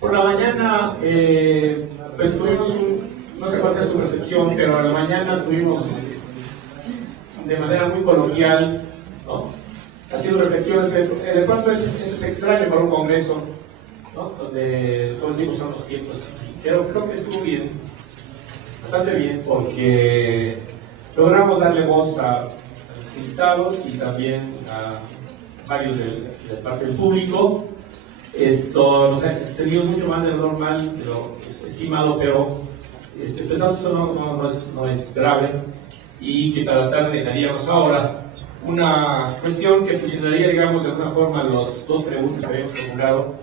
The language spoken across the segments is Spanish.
Por la mañana, pues tuvimos no sé cuál sea su percepción, pero a la mañana tuvimos de manera muy coloquial, ¿no?, haciendo reflexiones. De pronto es extraño para un congreso, ¿no?, donde todo el tiempo son los tiempos. Creo que estuvo bien, bastante bien, porque logramos darle voz a los invitados y también a varios de parte del público. Nos ha extendido mucho más de lo normal, de lo estimado, pero pensamos que eso no es grave, y que cada tarde dejaríamos ahora una cuestión que fusionaría, digamos, de alguna forma las dos preguntas que habíamos formulado,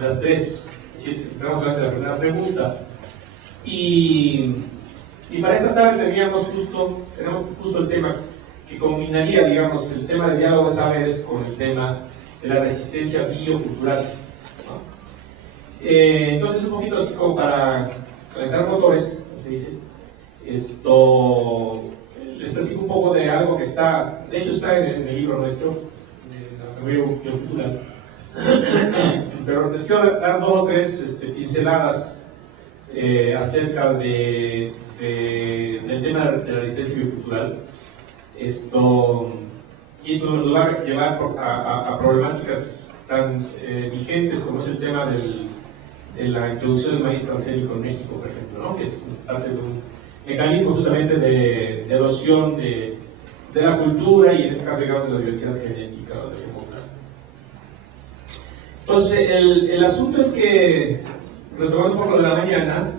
las tres. Estamos hablando de la primera pregunta, y para esta tarde tenemos justo el tema que combinaría, digamos, el tema de diálogo de saberes con el tema de la resistencia biocultural, ¿no? Entonces, un poquito así como para calentar motores, como se dice, les platico un poco de algo que está, de hecho está en el libro nuestro, de la memoria biocultural, pero les quiero dar dos o tres pinceladas acerca del tema de la resistencia biocultural. Y esto nos va a llevar a problemáticas tan vigentes como es el tema de la introducción del maíz transgénico en México, por ejemplo, ¿no?, que es parte de un mecanismo justamente de erosión de la cultura y en este caso, digamos, de la diversidad genética o de democracia. Entonces, el asunto es que, retomando un poco de la mañana,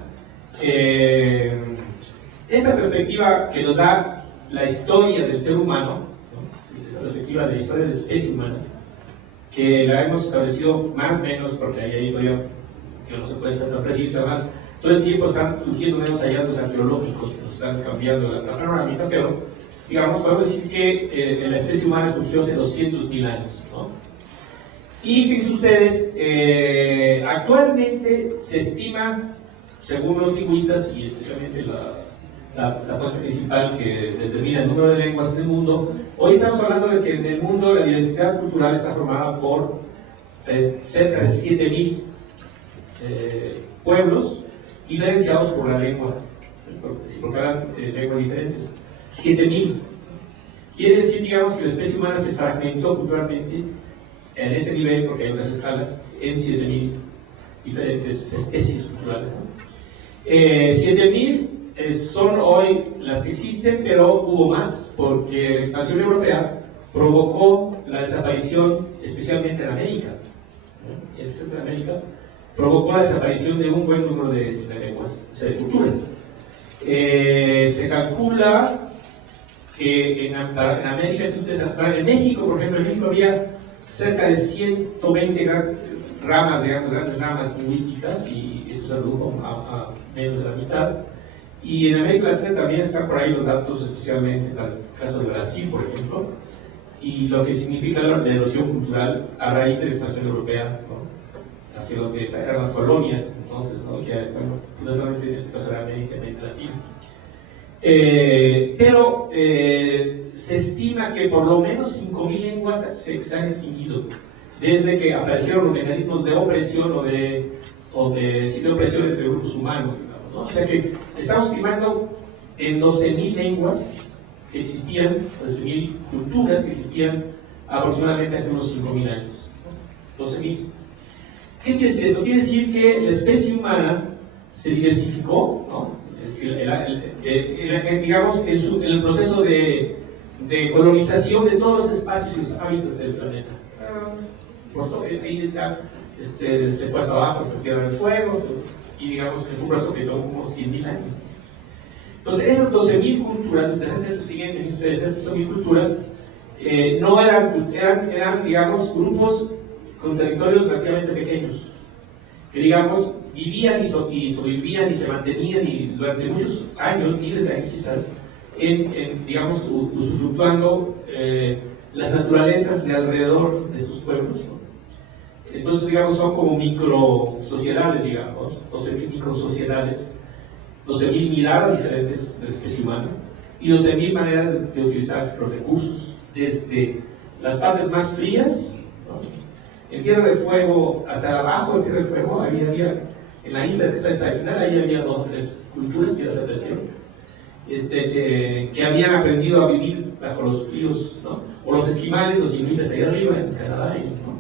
esta perspectiva que nos da la historia del ser humano, ¿no?, esa perspectiva de la historia de la especie humana, que la hemos establecido más o menos, porque ahí todavía que no se puede ser tan preciso, además todo el tiempo están surgiendo nuevos hallazgos arqueológicos que nos están cambiando la panorámica, pero digamos, podemos decir que la especie humana surgió hace 200.000 años, ¿no? Y fíjense ustedes, actualmente se estima, según los lingüistas y especialmente la fuente principal que determina el número de lenguas en el mundo, hoy estamos hablando de que en el mundo la diversidad cultural está formada por cerca de 7.000 pueblos diferenciados por la lengua, porque hablan lenguas diferentes. 7.000. Quiere decir, digamos, que la especie humana se fragmentó culturalmente en ese nivel, porque hay unas escalas, en 7.000 diferentes especies culturales, ¿no? 7.000 son hoy las que existen, pero hubo más, porque la expansión europea provocó la desaparición, especialmente en América, ¿no?, en Centroamérica, provocó la desaparición de un buen número de lenguas, o sea, de culturas. Se calcula que en América, en México, por ejemplo, en México había cerca de 120 ramas, digamos, grandes ramas lingüísticas, y eso se redujo a menos de la mitad. Y en América Latina también están por ahí los datos, especialmente en el caso de Brasil, por ejemplo, y lo que significa la erosión cultural a raíz de la expansión europea, ¿no?, hacia lo que eran las colonias, entonces, ¿no?, que, bueno, fundamentalmente en este caso era América Latina. Pero se estima que por lo menos 5.000 lenguas se han extinguido desde que aparecieron los mecanismos de opresión o de opresión entre grupos humanos, digamos, ¿no? O sea que estamos estimando en 12.000 lenguas que existían, 12.000 culturas que existían aproximadamente hace unos 5.000 años. 12.000. ¿Qué quiere decir esto? Quiere decir que la especie humana se diversificó, ¿no? Es decir, digamos, en el proceso de colonización de todos los espacios y los hábitats del planeta. Ahí ya, se fue hasta abajo, hasta Tierra del Fuego, y digamos que fue un proceso que tomó unos 100.000 años. Entonces, esas 12.000 culturas, lo interesante es lo siguiente, fíjense ustedes, esas 12.000 culturas no eran, digamos, grupos con territorios relativamente pequeños, que, digamos, vivían y sobrevivían y se mantenían y durante muchos años, miles de años quizás, digamos, usufructuando las naturalezas de alrededor de estos pueblos, ¿no? Entonces, digamos, son como microsociedades, digamos, 12.000 microsociedades, 12.000 miradas diferentes de la especie humana y 12.000 maneras de utilizar los recursos desde las partes más frías, ¿no? En Tierra del Fuego, hasta abajo de Tierra del Fuego, había en la isla que está hasta el final, ahí había 2 o 3 culturas que ya se apreciaron, que habían aprendido a vivir bajo los fríos, ¿no? O los esquimales, los inuitas ahí arriba en Canadá, ¿no?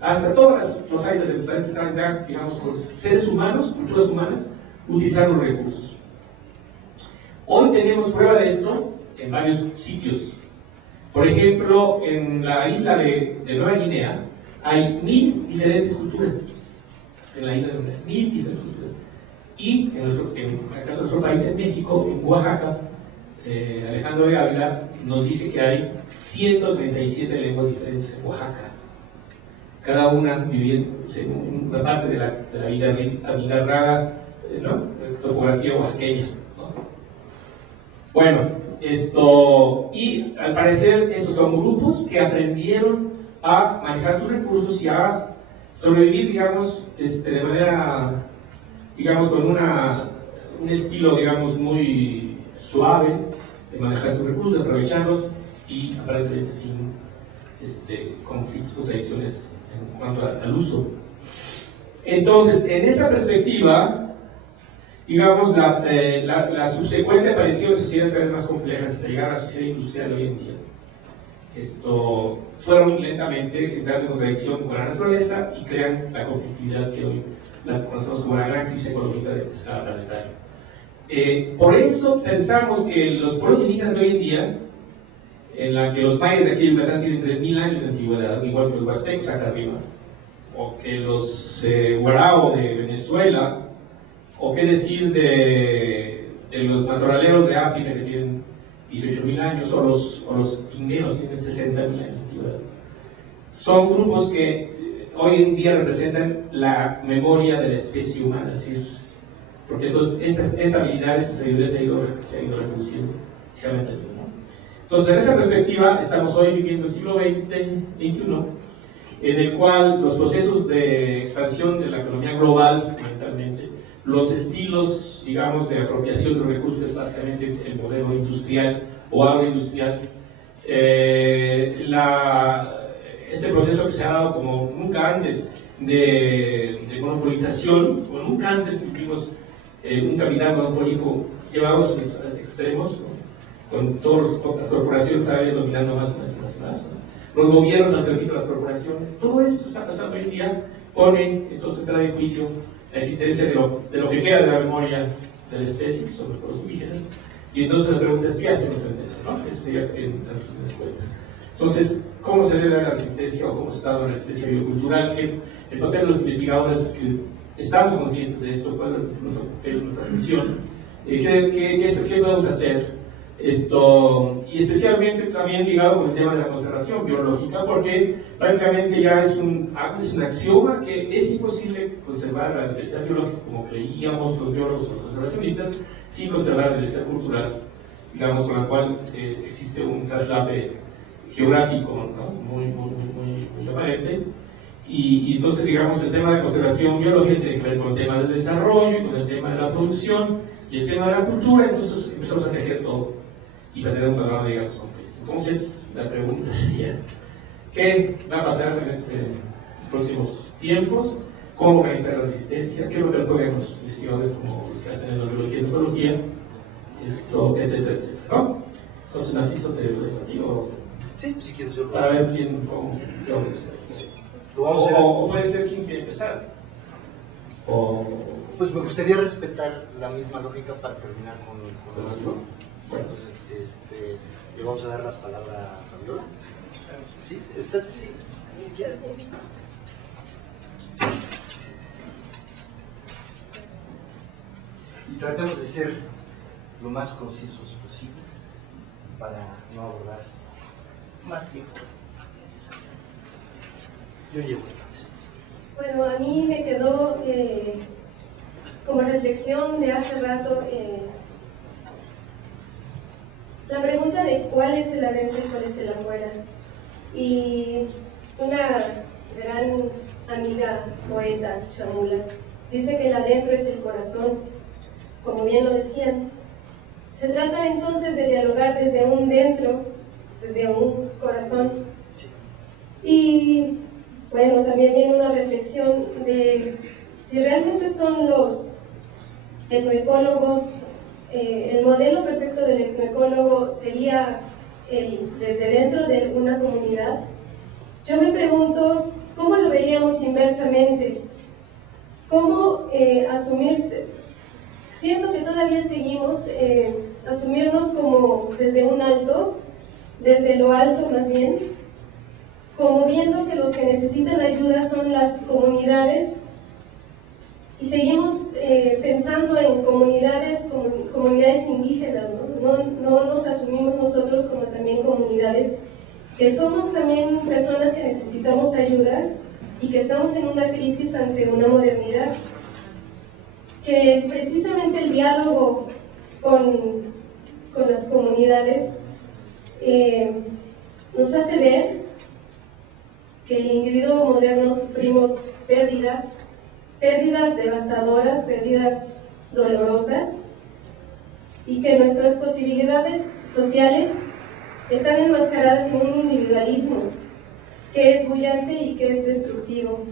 Hasta todas los áreas del planeta estaban ya, digamos, por seres humanos, culturas humanas, utilizando los recursos. Hoy tenemos prueba de esto en varios sitios. Por ejemplo, en la isla de Nueva Guinea hay 1000 diferentes culturas. En la isla de Nueva Guinea, 1000 diferentes culturas. Y en el caso de nuestro país, en México, en Oaxaca, Alejandro de Ávila nos dice que hay 137 lenguas diferentes en Oaxaca. Cada una viviendo en una parte de la vida, ¿no? Topografía oaxaqueña, ¿no? Bueno, y al parecer estos son grupos que aprendieron a manejar sus recursos y a sobrevivir, digamos, de manera, digamos, con un estilo, digamos, muy suave de manejar sus recursos, de aprovecharlos y aparentemente sin conflictos, contradicciones en cuanto al uso. Entonces, en esa perspectiva, digamos, la subsecuente aparición de sociedades cada vez más complejas hasta llegar a la sociedad industrial de hoy en día, fueron lentamente entrando en contradicción con la naturaleza y crean la conflictividad que hoy la conocemos como la gran crisis ecológica de escala planetaria. Por eso pensamos que los pueblos indígenas de hoy en día, en la que los mayas de aquí de Yucatán tienen 3000 años de antigüedad, igual que los huastecos acá arriba, o que los guarao de Venezuela, o qué decir de los matorraleros de África que tienen 18.000 años, o los pigmeos tienen 60.000 años de antigüedad. Son grupos que hoy en día representan la memoria de la especie humana, es decir, porque entonces esta habilidad, esta sabiduría se ha ido reproduciendo, se ha mantenido, ¿no? Entonces, en esa perspectiva, estamos hoy viviendo el siglo XXI, en el cual los procesos de expansión de la economía global, fundamentalmente, los estilos, digamos, de apropiación de los recursos, que es básicamente el modelo industrial o agroindustrial, este proceso que se ha dado como nunca antes de monopolización, como nunca antes vivimos un capital monopólico llevado a sus extremos, ¿no? Con todas las corporaciones cada vez dominando más, ¿no? Los gobiernos al servicio de las corporaciones. Todo esto está pasando hoy en día, pone entonces trae en juicio la existencia de lo que queda de la memoria de la especie, que son los pueblos indígenas, y entonces la pregunta es, ¿qué hacemos ante eso? ¿No? Eso sería en las cuentas. Entonces, ¿cómo se debe la resistencia o cómo se está la resistencia biocultural? El papel de los investigadores que estamos conscientes de esto, cuál es nuestro papel, nuestra función, ¿qué podemos hacer? Y especialmente también ligado con el tema de la conservación biológica, porque prácticamente ya es un axioma que es imposible conservar la diversidad biológica como creíamos los biólogos o los conservacionistas, sin conservar la diversidad cultural, digamos, con la cual existe un traslape geográfico, ¿no? muy aparente. Y entonces, digamos, el tema de conservación biológica tiene que ver con el tema del desarrollo, y con el tema de la producción y el tema de la cultura. Entonces empezamos a tejer todo y a tener un panorama, digamos, completo. Entonces, la pregunta sería, ¿qué va a pasar en estos próximos tiempos? ¿Cómo organizar la resistencia? ¿Qué papel juegan los investigadores como los que hacen en la biología y tecnología? Etcétera, etcétera, ¿no? Entonces, Narciso, te lo dejo a ti, o sí, si quieres yo para ver quién, qué habla. Lo vamos a hacer. O puede ser quien quiere empezar. Pues me gustaría respetar la misma lógica para terminar con el otro. Bueno, entonces, le vamos a dar la palabra a Fabiola. ¿Sí? Sí. Y tratemos de ser lo más concisos posibles para no abordar más tiempo necesario. Yo llevo el avance. Bueno, a mí me quedó como reflexión de hace rato la pregunta de cuál es el adentro y cuál es el afuera. Y una gran amiga poeta, Chamula, dice que el adentro es el corazón, como bien lo decían. Se trata entonces de dialogar desde un dentro desde un corazón. Y bueno, también viene una reflexión de si realmente son los etnoecólogos, el modelo perfecto del etnoecólogo sería desde dentro de una comunidad. Yo me pregunto, ¿cómo lo veríamos inversamente? ¿Cómo asumirse? Siento que todavía seguimos asumirnos como desde un alto, desde lo alto más bien, como viendo que los que necesitan ayuda son las comunidades, y seguimos pensando en comunidades indígenas, no nos asumimos nosotros como también comunidades, que somos también personas que necesitamos ayuda y que estamos en una crisis ante una modernidad, que precisamente el diálogo con las comunidades nos hace ver que el individuo moderno sufrimos pérdidas devastadoras, pérdidas dolorosas, y que nuestras posibilidades sociales están enmascaradas en un individualismo que es bullante y que es destructivo.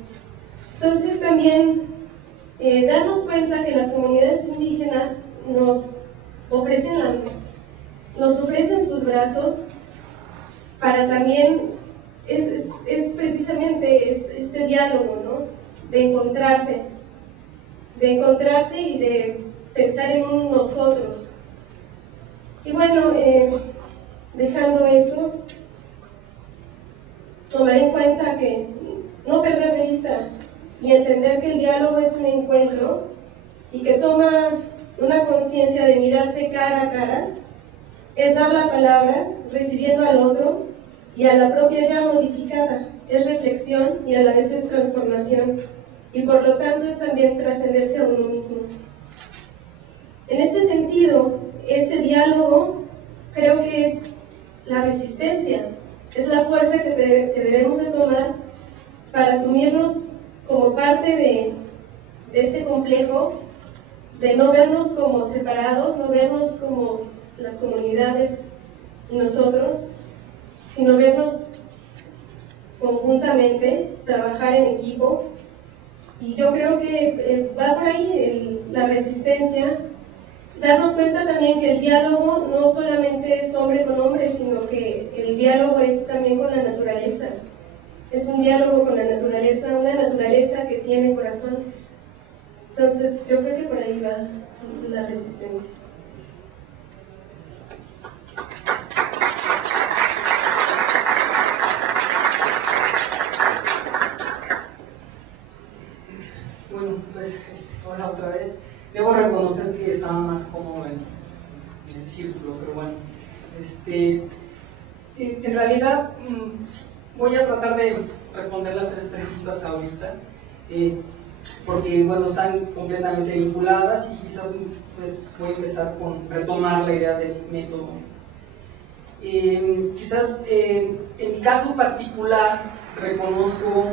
Entonces también darnos cuenta que las comunidades indígenas nos ofrecen sus brazos para también, es precisamente este diálogo, ¿no? De encontrarse y de pensar en un nosotros. Y bueno, dejando eso, tomar en cuenta que no perder de vista y entender que el diálogo es un encuentro y que toma una conciencia de mirarse cara a cara, es dar la palabra, recibiendo al otro y a la propia ya modificada, es reflexión y a la vez es transformación, y por lo tanto es también trascenderse a uno mismo. En este sentido, este diálogo creo que es la resistencia, es la fuerza que debemos de tomar para asumirnos como parte de este complejo, de no vernos como separados, no vernos como las comunidades y nosotros, sino vernos conjuntamente, trabajar en equipo. Y yo creo que va por ahí la resistencia, darnos cuenta también que el diálogo no solamente es hombre con hombre, sino que el diálogo es también con la naturaleza. Es un diálogo con la naturaleza, una naturaleza que tiene corazón. Entonces yo creo que por ahí va la resistencia. Bueno, pues hola otra vez. Debo reconocer que estaba más cómodo en el círculo, pero bueno. En realidad voy a tratar de responder las tres preguntas ahorita, porque bueno, están completamente vinculadas, y quizás pues voy a empezar con retomar la idea del método. Quizás en mi caso particular reconozco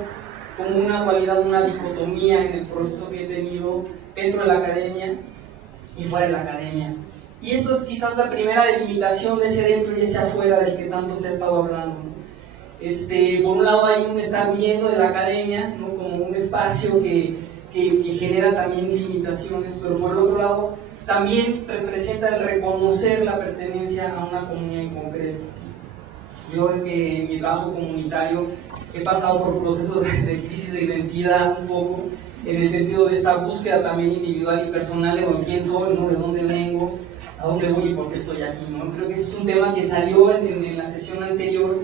como una dualidad, una dicotomía en el proceso que he tenido dentro de la academia y fuera de la academia. Y esto es quizás la primera delimitación de ese dentro y ese afuera del que tanto se ha estado hablando, ¿no? Por un lado hay un estar huyendo de la academia, ¿no? Como un espacio que genera también limitaciones, pero por el otro lado también representa el reconocer la pertenencia a una comunidad en concreto. Yo en mi trabajo comunitario he pasado por procesos de crisis de identidad un poco, en el sentido de esta búsqueda también individual y personal de quién soy, ¿no? De dónde vengo, a dónde voy y por qué estoy aquí, ¿no? Creo que ese es un tema que salió en la sesión anterior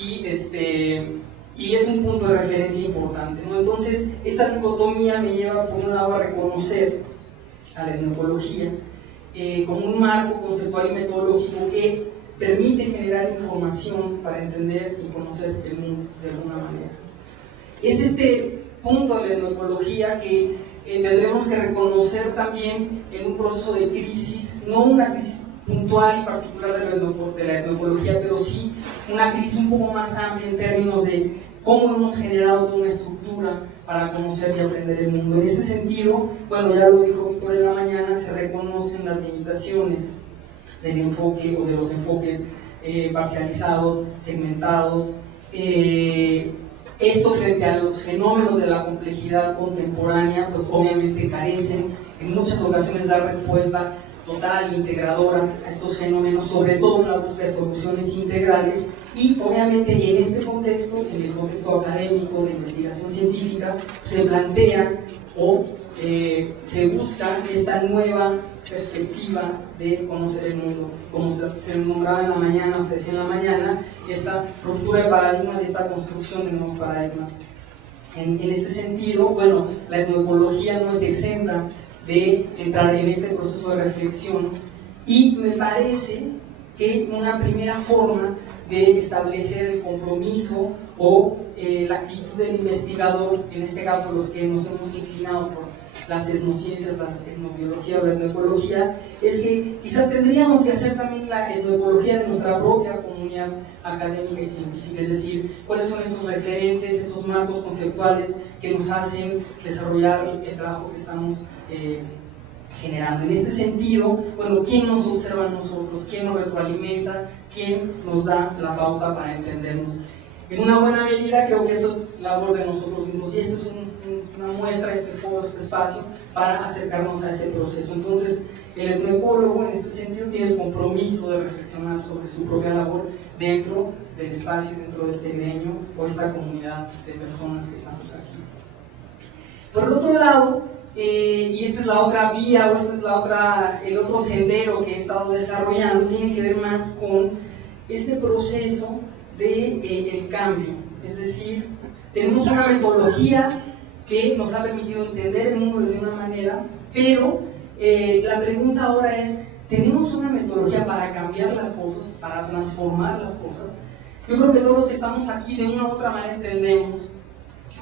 y es un punto de referencia importante, ¿no? Entonces, esta dicotomía me lleva por un lado a reconocer a la etnoecología como un marco conceptual y metodológico que permite generar información para entender y conocer el mundo de alguna manera. Es este punto de la etnoecología que tendremos que reconocer también en un proceso de crisis, no una crisis puntual y particular de la etnoecología, pero sí una crisis un poco más amplia en términos de cómo hemos generado toda una estructura para conocer y aprender el mundo. En este sentido, bueno, ya lo dijo Víctor en la mañana, se reconocen las limitaciones del enfoque o de los enfoques parcializados, segmentados. Esto frente a los fenómenos de la complejidad contemporánea, pues obviamente carecen en muchas ocasiones de dar respuesta total, integradora a estos fenómenos, sobre todo en la búsqueda de soluciones integrales, y obviamente y en este contexto, en el contexto académico de investigación científica, se plantea o se busca esta nueva perspectiva de conocer el mundo, como se nombraba en la mañana, o se decía en la mañana, esta ruptura de paradigmas y esta construcción de nuevos paradigmas. En este sentido, bueno, la etnoecología no es exenta de entrar en este proceso de reflexión, y me parece que una primera forma de establecer el compromiso o la actitud del investigador, en este caso los que nos hemos inclinado por las etnociencias, la etnobiología o la etnoecología, es que quizás tendríamos que hacer también la etnoecología de nuestra propia comunidad académica y científica, es decir, cuáles son esos referentes, esos marcos conceptuales que nos hacen desarrollar el trabajo que estamos generando. En este sentido, bueno, ¿quién nos observa a nosotros? ¿Quién nos retroalimenta? ¿Quién nos da la pauta para entendernos? En una buena medida creo que esto es labor de nosotros mismos, y esto es una muestra, este foro, este espacio, para acercarnos a ese proceso. Entonces, el etnoecólogo en este sentido tiene el compromiso de reflexionar sobre su propia labor dentro del espacio, dentro de este gremio o esta comunidad de personas que estamos aquí. Por el otro lado, y esta es la otra vía, o este es el otro sendero que he estado desarrollando, tiene que ver más con este proceso del cambio. Es decir, tenemos una metodología que nos ha permitido entender el mundo desde una manera, pero la pregunta ahora es, ¿tenemos una metodología para cambiar las cosas, para transformar las cosas? Yo creo que todos los que estamos aquí de una u otra manera entendemos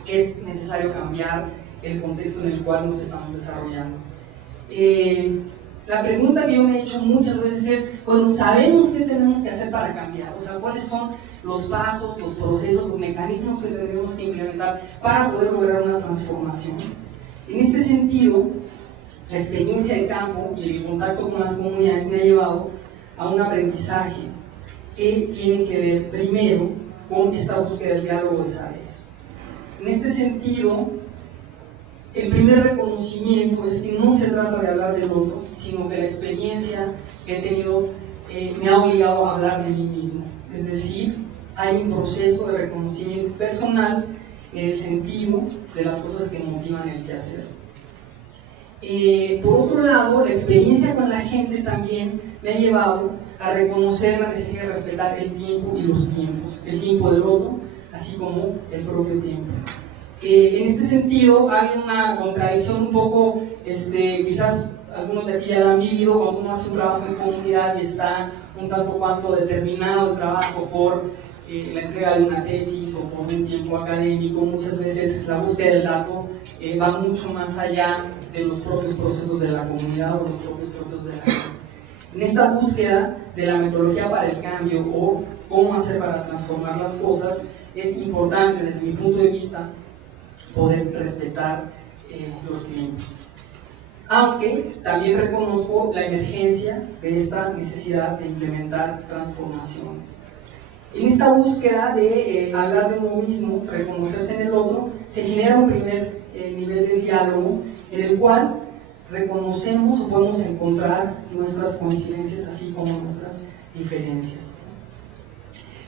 que es necesario cambiar el contexto en el cual nos estamos desarrollando. La pregunta que yo me he hecho muchas veces es, bueno, ¿sabemos qué tenemos que hacer para cambiar? O sea, ¿cuáles son los pasos, los procesos, los mecanismos que tendremos que implementar para poder lograr una transformación? En este sentido, la experiencia de campo y el contacto con las comunidades me ha llevado a un aprendizaje que tiene que ver primero con esta búsqueda del diálogo de saberes. En este sentido, el primer reconocimiento es que no se trata de hablar del otro, sino que la experiencia que he tenido me ha obligado a hablar de mí mismo. Es decir, hay un proceso de reconocimiento personal en el sentido de las cosas que motivan el quehacer. Por otro lado, la experiencia con la gente también me ha llevado a reconocer la necesidad de respetar el tiempo y los tiempos, el tiempo del otro, así como el propio tiempo. En este sentido, ha habido una contradicción un poco, quizás algunos de aquí ya la han vivido, cuando uno hace un trabajo en comunidad y está un tanto cuanto determinado el trabajo por la entrega de una tesis o por un tiempo académico, muchas veces la búsqueda del dato va mucho más allá de los propios procesos de la comunidad o los propios procesos de la gente. En esta búsqueda de la metodología para el cambio o cómo hacer para transformar las cosas, es importante desde mi punto de vista poder respetar los tiempos. Aunque también reconozco la emergencia de esta necesidad de implementar transformaciones. En esta búsqueda de hablar de uno mismo, reconocerse en el otro, se genera un primer nivel de diálogo en el cual reconocemos o podemos encontrar nuestras coincidencias así como nuestras diferencias.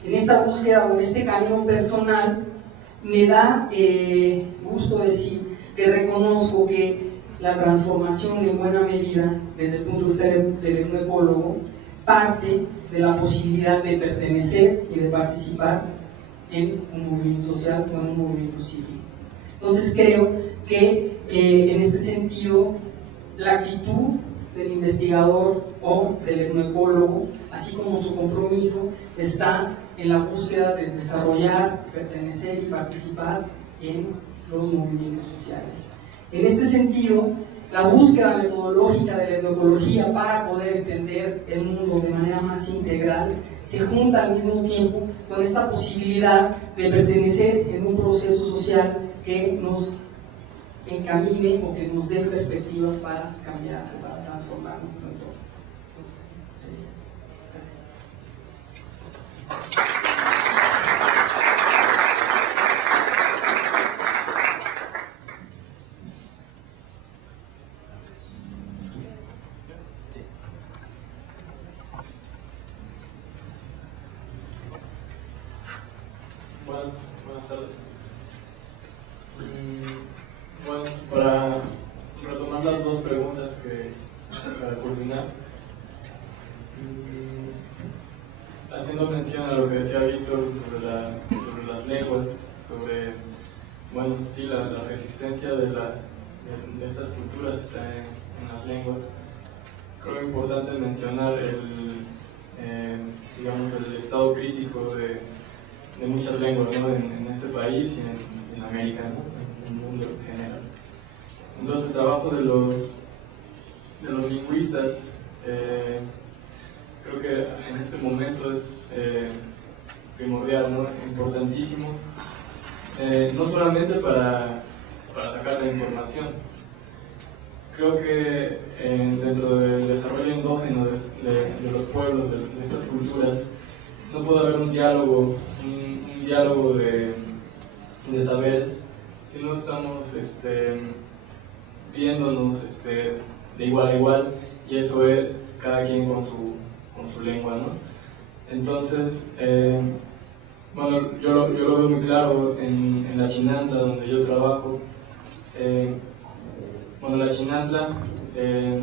En esta búsqueda o en este camino personal me da gusto decir que reconozco que la transformación en buena medida, desde el punto de vista del etnoecólogo, parte de la posibilidad de pertenecer y de participar en un movimiento social o en un movimiento civil. Entonces creo que en este sentido la actitud del investigador o del etnoecólogo, así como su compromiso, está en la búsqueda de desarrollar, pertenecer y participar en los movimientos sociales. En este sentido, la búsqueda metodológica de la etnoecología para poder entender el mundo de manera más integral se junta al mismo tiempo con esta posibilidad de pertenecer en un proceso social que nos encamine o que nos dé perspectivas para cambiar, para transformar nuestro entorno. Entonces, sí. Gracias. Buenas tardes. Bueno, para retomar las dos preguntas para culminar, haciendo mención a lo que decía Víctor sobre las lenguas, sobre, bueno, sí, la resistencia de estas culturas está en las lenguas. Creo importante mencionar digamos, el estado crítico de muchas lenguas, ¿no? en este país y en América, ¿no? En el mundo en general. Entonces el trabajo de los lingüistas creo que en este momento es primordial, ¿no? Importantísimo, no solamente para sacar la información. Creo que dentro del desarrollo endógeno de los pueblos, de estas culturas, no puede haber un diálogo de saberes si no estamos viéndonos de igual a igual, y eso es cada quien con su lengua, ¿no? Entonces, bueno, yo lo veo muy claro en la Chinantla, donde yo trabajo. Bueno, la Chinantla es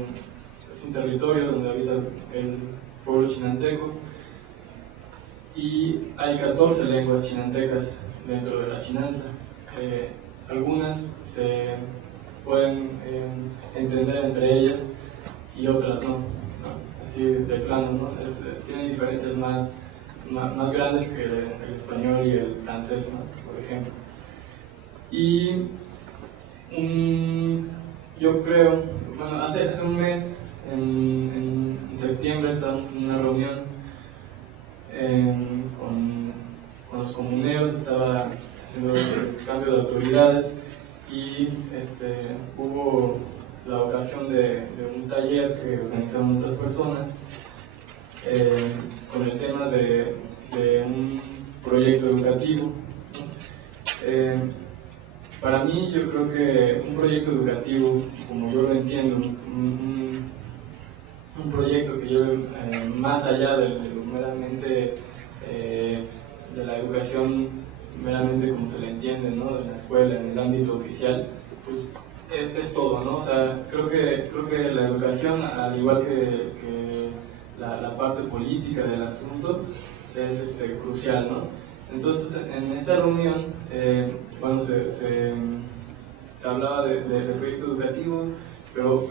un territorio donde habita el pueblo chinanteco, y hay 14 lenguas chinantecas dentro de la Chinantla. Algunas se pueden entender entre ellas y otras no, así de plano, ¿no? Tienen diferencias más grandes que el español y el francés, ¿no? Por ejemplo. Y yo creo, bueno, hace un mes, en septiembre, estábamos en una reunión con los comuneros, estaba haciendo el cambio de autoridades, y hubo la ocasión de un taller que organizaron otras personas con el tema de un proyecto educativo. Para mí, yo creo que un proyecto educativo, como yo lo entiendo, un proyecto que lleve más allá de lo meramente de la educación meramente como se le entiende, ¿no? En la escuela, en el ámbito oficial, pues es todo, ¿no? O sea, creo que la educación, al igual que la parte política del asunto, es crucial, ¿no? Entonces, en esta reunión, bueno, se hablaba de proyecto educativo, pero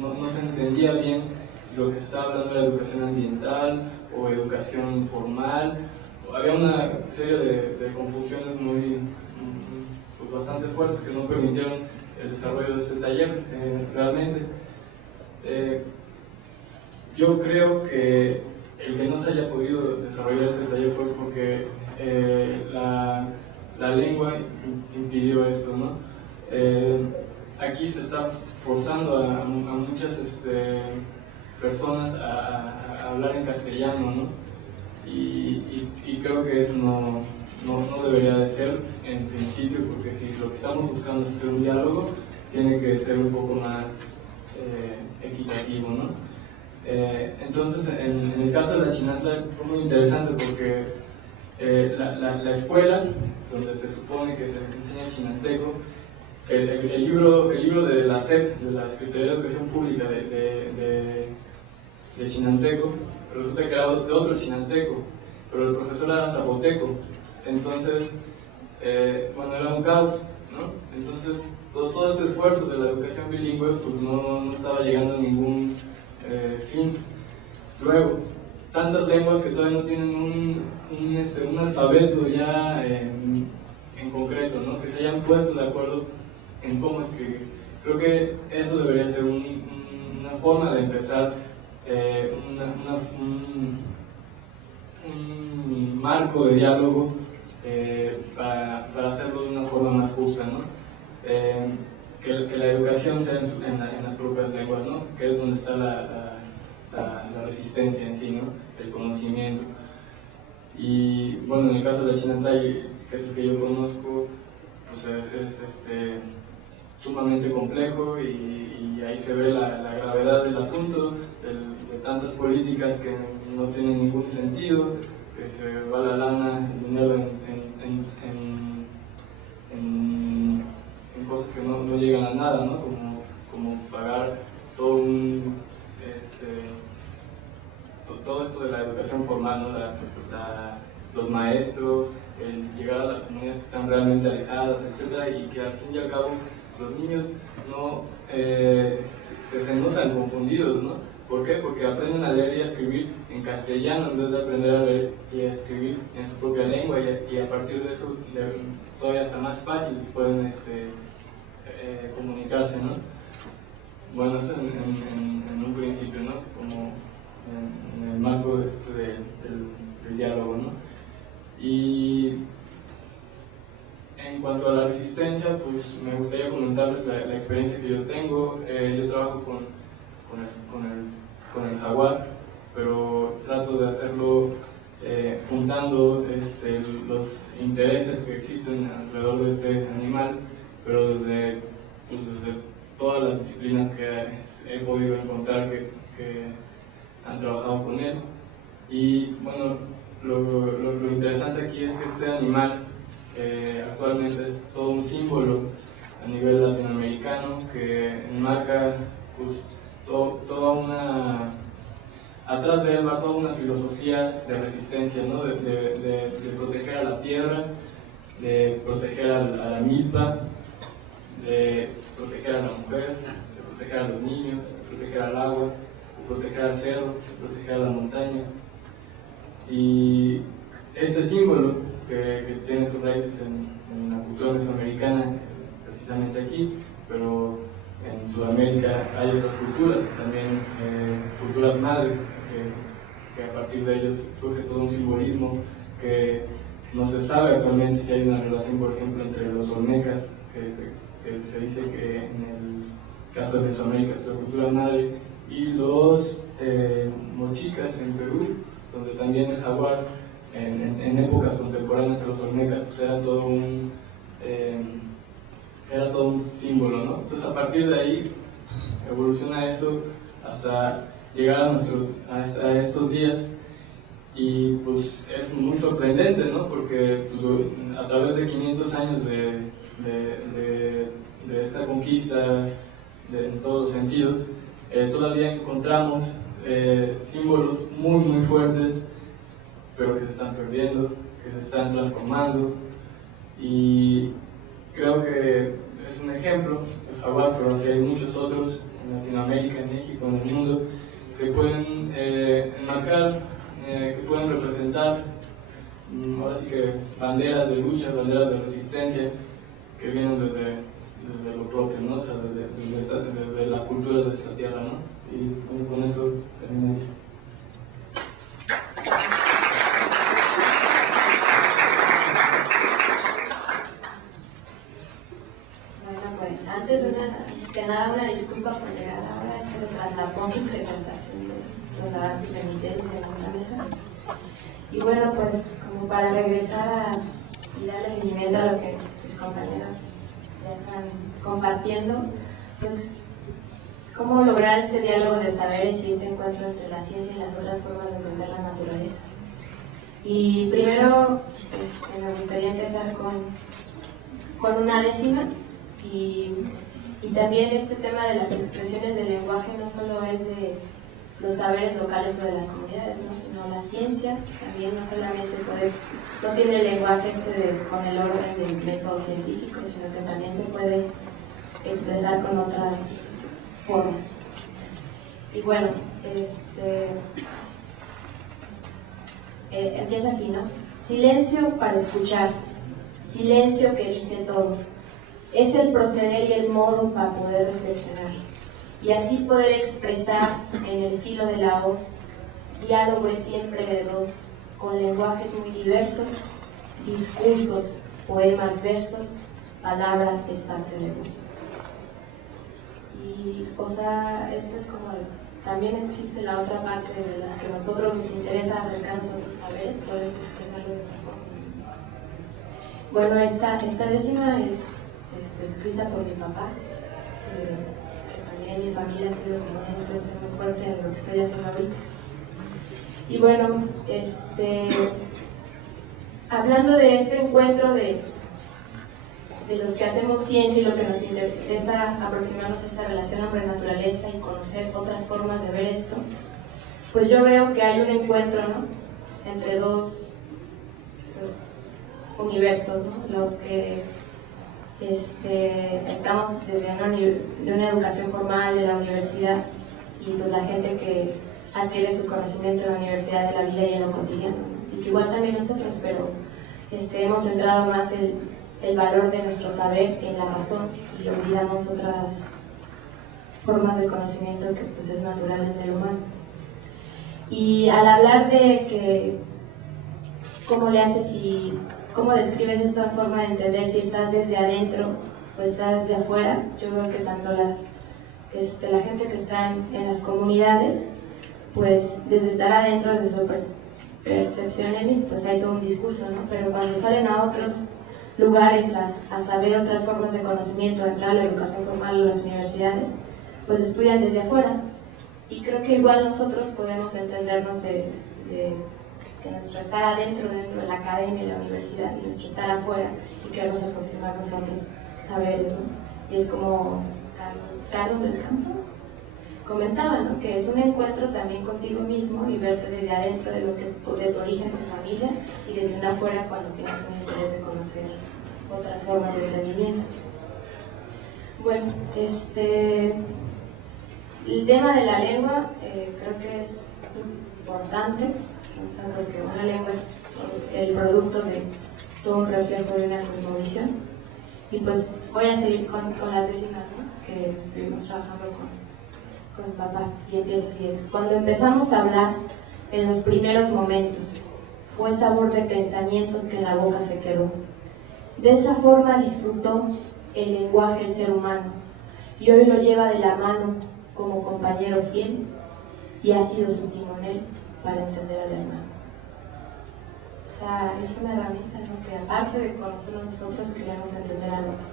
no se entendía bien si lo que se estaba hablando era educación ambiental o educación formal. Había una serie de confusiones pues bastante fuertes que no permitieron el desarrollo de este taller realmente. Yo creo que el que no se haya podido desarrollar este taller fue porque la lengua impidió esto, ¿no? Aquí se está forzando a muchas personas a hablar en castellano, ¿no? Y creo que eso no debería de ser en principio, porque si lo que estamos buscando es hacer un diálogo, tiene que ser un poco más equitativo, ¿no? Entonces, en el caso de la Chinantla fue muy interesante porque la escuela, donde se supone que se enseña el chinanteco, el libro de la SEP, de la Secretaría de Educación Pública de Chinanteco, resulta que era de otro chinanteco, pero el profesor era zapoteco. Entonces, bueno, era un caos, ¿no? Entonces, todo este esfuerzo de la educación bilingüe pues no estaba llegando a ningún fin. Luego, tantas lenguas que todavía no tienen un alfabeto ya en concreto, ¿no? Que se hayan puesto de acuerdo en cómo escribir. Creo que eso debería ser una forma de empezar un marco de diálogo para hacerlo de una forma más justa, ¿no? Que la educación sea en las propias lenguas, ¿no? Que es donde está la resistencia en sí, ¿no? El conocimiento. Y bueno, en el caso de la Chinantay, que es el que yo conozco, pues es sumamente complejo y ahí se ve la gravedad del asunto, de tantas políticas que no tienen ningún sentido, que se va la lana, el dinero en cosas que no llegan a nada, ¿no? Como pagar todo todo esto de la educación formal, ¿no? Los maestros, el llegar a las comunidades que están realmente alejadas, etcétera, y que al fin y al cabo los niños no se notan confundidos, ¿no? ¿Por qué? Porque aprenden a leer y a escribir en castellano en vez de aprender a leer y a escribir en su propia lengua, y a partir de eso todavía está más fácil pueden comunicarse, ¿no? Bueno, eso en un principio, ¿no? Como en el marco del diálogo, ¿no? Y en cuanto a la resistencia, pues me gustaría comentarles la experiencia que yo tengo. Yo trabajo con el jaguar, pero trato de hacerlo juntando los intereses que existen alrededor de este animal, pero desde todas las disciplinas que he podido encontrar que han trabajado con él. Y bueno, lo interesante aquí es que este animal actualmente es todo un símbolo a nivel latinoamericano que enmarca pues, toda una... Atrás de él va toda una filosofía de resistencia, ¿no? de proteger a la tierra, de proteger a la milpa, de proteger a la mujer, de proteger a los niños, de proteger al agua, de proteger al cerro, de proteger a la montaña. Y este símbolo que tiene sus raíces en la cultura mesoamericana, precisamente aquí, pero en Sudamérica hay otras culturas, también culturas madre, que a partir de ellos surge todo un simbolismo que no se sabe actualmente si hay una relación, por ejemplo, entre los olmecas, que se dice que en el caso de Mesoamérica es la cultura madre, y los mochicas en Perú, donde también el jaguar en épocas contemporáneas a los olmecas pues era todo un símbolo, ¿no? Entonces a partir de ahí evoluciona eso hasta llegar a estos días, y pues es muy sorprendente, ¿no? Porque pues, a través de 500 años de esta conquista en todos los sentidos, todavía encontramos símbolos muy fuertes, pero que se están perdiendo, que se están transformando, y creo que es un ejemplo, el jaguar, pero sí hay muchos otros en Latinoamérica, en México, en el mundo, que pueden enmarcar, que pueden representar, ahora sí que banderas de lucha, banderas de resistencia, que vienen desde lo propio, ¿no? O sea, desde las culturas de esta tierra, ¿no? Y bueno, con eso termino. Bueno, pues antes que nada una disculpa por llegar ahora, es que se trasladó mi presentación de los avances emiteres en otra mesa. Y bueno, pues como para regresar y darle seguimiento a lo que mis compañeros ya están compartiendo, pues cómo lograr este diálogo de saberes y este encuentro entre la ciencia y las otras formas de entender la naturaleza. Y primero me gustaría empezar con una décima, y también este tema de las expresiones del lenguaje no solo es de los saberes locales o de las comunidades, ¿no? Sino la ciencia también no solamente no tiene el lenguaje con el orden del método científico, sino que también se puede expresar con otras formas. Y bueno, empieza así, ¿no? Silencio para escuchar, silencio que dice todo. Es el proceder y el modo para poder reflexionar, y así poder expresar en el filo de la hoz. Diálogo es siempre de dos, con lenguajes muy diversos, discursos, poemas, versos, palabra es parte de voz. Y, o sea, esta es como también existe la otra parte de los que nosotros nos interesa acercarnos a otros saberes, podemos expresarlo de otra forma. Bueno, esta décima es escrita por mi papá, que también en mi familia ha sido una influencia muy fuerte en lo que estoy haciendo ahorita. Y bueno, hablando de este encuentro de los que hacemos ciencia y lo que nos interesa aproximarnos a esta relación hombre-naturaleza y conocer otras formas de ver esto, pues yo veo que hay un encuentro, ¿no?, entre dos universos, ¿no? Los que estamos desde una educación formal de la universidad y pues la gente que adquiere su conocimiento en la universidad de la vida y en lo cotidiano, ¿no? Y que igual también nosotros, pero hemos centrado más el valor de nuestro saber en la razón y olvidamos otras formas de conocimiento que pues es natural en el humano. Y al hablar de que cómo le haces y cómo describes esta forma de entender si estás desde adentro o estás desde afuera, yo veo que tanto la gente que está en las comunidades, pues desde estar adentro, desde su percepción, pues hay todo un discurso, ¿no? Pero cuando salen a otros lugares a saber otras formas de conocimiento, a entrar a la educación formal o las universidades, pues estudian desde afuera. Y creo que igual nosotros podemos entendernos de que nuestro estar adentro, dentro de la academia y la universidad, y nuestro estar afuera, y queremos aproximarnos a otros saberes, ¿no? Y es como Carlos del Campo comentaba, ¿no?, que es un encuentro también contigo mismo y verte desde adentro de tu origen, tu familia, y desde una afuera cuando tienes un interés de conocer otras formas de entendimiento. Bueno, el tema de la lengua creo que es importante, o sea, porque una lengua es el producto de todo un reflejo de una cosmovisión. Y pues voy a seguir con las décimas, ¿no?, que estuvimos trabajando con el papá, y empieza así: es cuando empezamos a hablar en los primeros momentos, fue sabor de pensamientos que en la boca se quedó. De esa forma disfrutó el lenguaje el ser humano, y hoy lo lleva de la mano como compañero fiel, y ha sido su timonel para entender al hermano. O sea, es una herramienta, ¿no?, que aparte de conocernos nosotros, queremos entender al otro.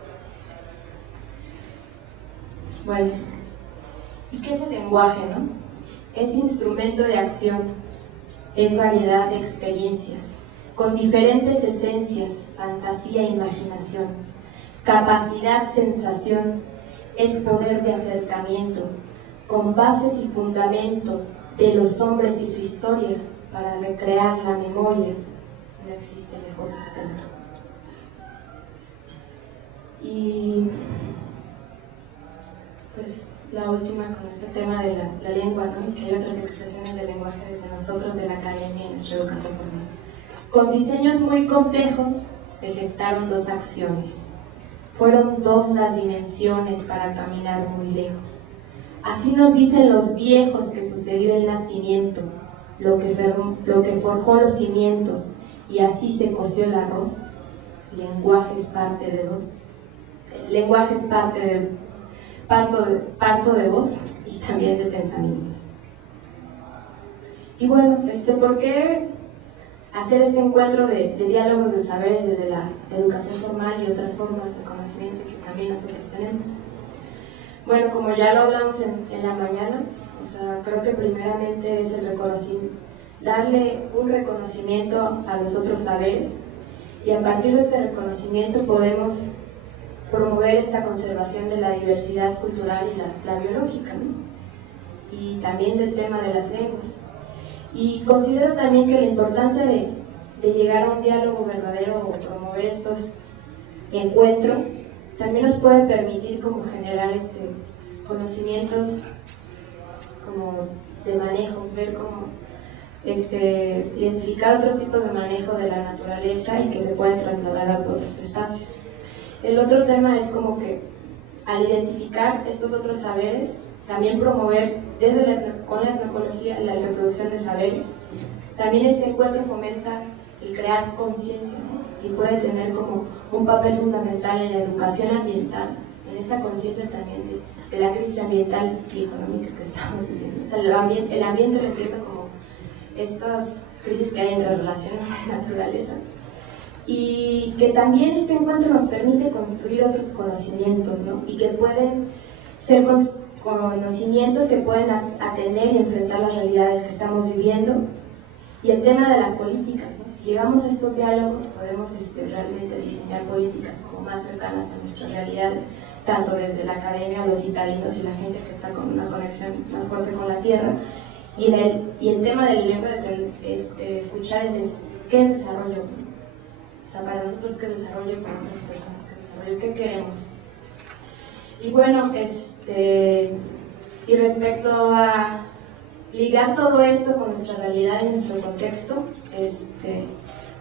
Bueno, ¿y qué es el lenguaje, no? Es instrumento de acción, es variedad de experiencias, con diferentes esencias, fantasía e imaginación, capacidad, sensación, es poder de acercamiento, con bases y fundamento de los hombres y su historia, para recrear la memoria, no existe mejor sustento. Y pues la última con este tema de la lengua, ¿no?, y que hay otras expresiones del lenguaje desde nosotros, de la academia y nuestra educación formal. Con diseños muy complejos se gestaron dos acciones. Fueron dos las dimensiones para caminar muy lejos. Así nos dicen los viejos que sucedió el nacimiento, lo que forjó los cimientos, y así se coció el arroz. Lenguaje es parte de dos. El lenguaje es parto de voz y también de pensamientos. Y bueno, ¿por qué hacer este encuentro de diálogos de saberes desde la educación formal y otras formas de conocimiento que también nosotros tenemos? Bueno, como ya lo hablamos en la mañana, o sea, creo que primeramente es el reconocimiento, darle un reconocimiento a los otros saberes, y a partir de este reconocimiento podemos promover esta conservación de la diversidad cultural y la biológica, ¿no?, y también del tema de las lenguas. Y considero también que la importancia de llegar a un diálogo verdadero o promover estos encuentros también nos puede permitir como generar conocimientos como de manejo, ver cómo identificar otros tipos de manejo de la naturaleza y que se pueden trasladar a otros espacios. El otro tema es como que al identificar estos otros saberes, también promover con la etnocología la reproducción de saberes. También este encuentro fomenta el crear conciencia, ¿no?, y puede tener como un papel fundamental en la educación ambiental, en esta conciencia también la crisis ambiental y económica que estamos viviendo. O sea, el ambiente lo entiendo como estas crisis que hay entre relación y naturaleza, y que también este encuentro nos permite construir otros conocimientos, ¿no? Y que pueden ser conocimientos que pueden atender y enfrentar las realidades que estamos viviendo. Y el tema de las políticas, ¿no? Si llegamos a estos diálogos podemos realmente diseñar políticas como más cercanas a nuestras realidades, tanto desde la academia, los citadinos y la gente que está con una conexión más fuerte con la tierra. Y el tema del lengua es escuchar qué es desarrollo. O sea, para nosotros, ¿qué es desarrollo? Para otras personas, ¿qué es desarrollo? ¿Qué queremos? Y bueno, y respecto a ligar todo esto con nuestra realidad y nuestro contexto,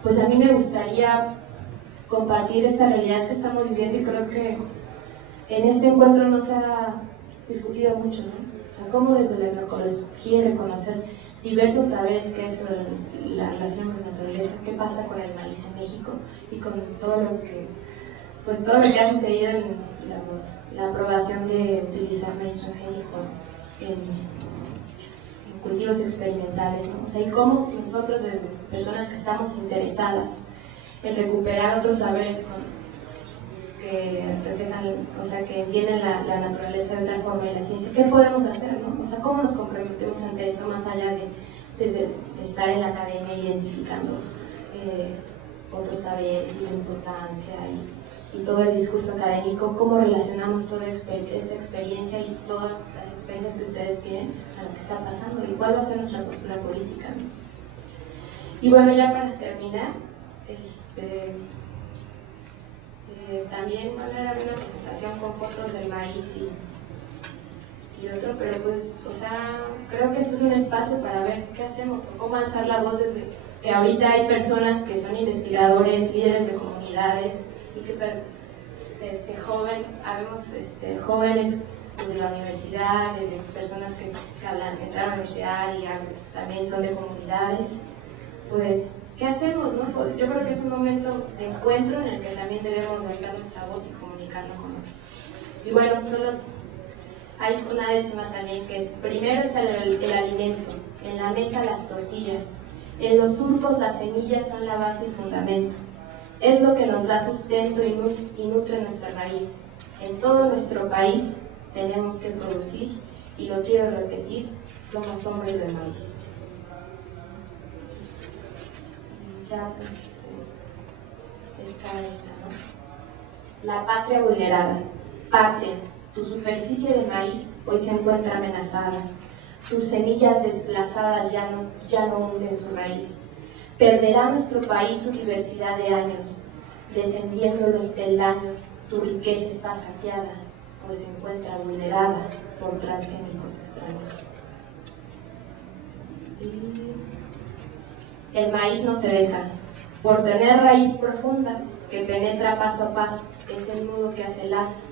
pues a mí me gustaría compartir esta realidad que estamos viviendo, y creo que en este encuentro no se ha discutido mucho, ¿no? O sea, cómo desde la agroecología reconocer diversos saberes que es sobre la relación con la naturaleza, qué pasa con el maíz en México y con todo lo que ha sucedido en la aprobación de utilizar maíz transgénico en cultivos experimentales, ¿no? O sea, y cómo nosotros, desde personas que estamos interesadas en recuperar otros saberes que reflejan, o sea, que entienden la naturaleza de otra forma y la ciencia, ¿qué podemos hacer, no? O sea, ¿cómo nos comprometemos ante esto más allá de estar en la academia identificando otros saberes y la importancia y todo el discurso académico? ¿Cómo relacionamos toda esta experiencia y todas las experiencias que ustedes tienen a lo que está pasando? ¿Y cuál va a ser nuestra postura política, ¿no? Y bueno, ya para terminar, también van a dar una presentación con fotos del maíz y otro, pero pues, o sea, creo que esto es un espacio para ver qué hacemos o cómo alzar la voz desde que ahorita hay personas que son investigadores, líderes de comunidades y que habemos jóvenes desde la universidad, desde personas que entraron a la universidad y también son de comunidades. Pues, ¿qué hacemos, no? Yo creo que es un momento de encuentro en el que también debemos alzar nuestra voz y comunicarnos con otros. Y bueno, solo hay una décima también, que es: primero es el alimento, en la mesa las tortillas, en los surcos las semillas son la base y fundamento. Es lo que nos da sustento y nutre nuestra raíz. En todo nuestro país tenemos que producir, y lo quiero repetir, somos hombres de maíz. Ya está esta, ¿no? La patria vulnerada. Patria, tu superficie de maíz hoy se encuentra amenazada. Tus semillas desplazadas ya no hunden su raíz. Perderá nuestro país su diversidad de años. Descendiendo los peldaños, tu riqueza está saqueada, pues se encuentra vulnerada por transgénicos extraños. El maíz no se deja, por tener raíz profunda que penetra paso a paso, es el nudo que hace lazo,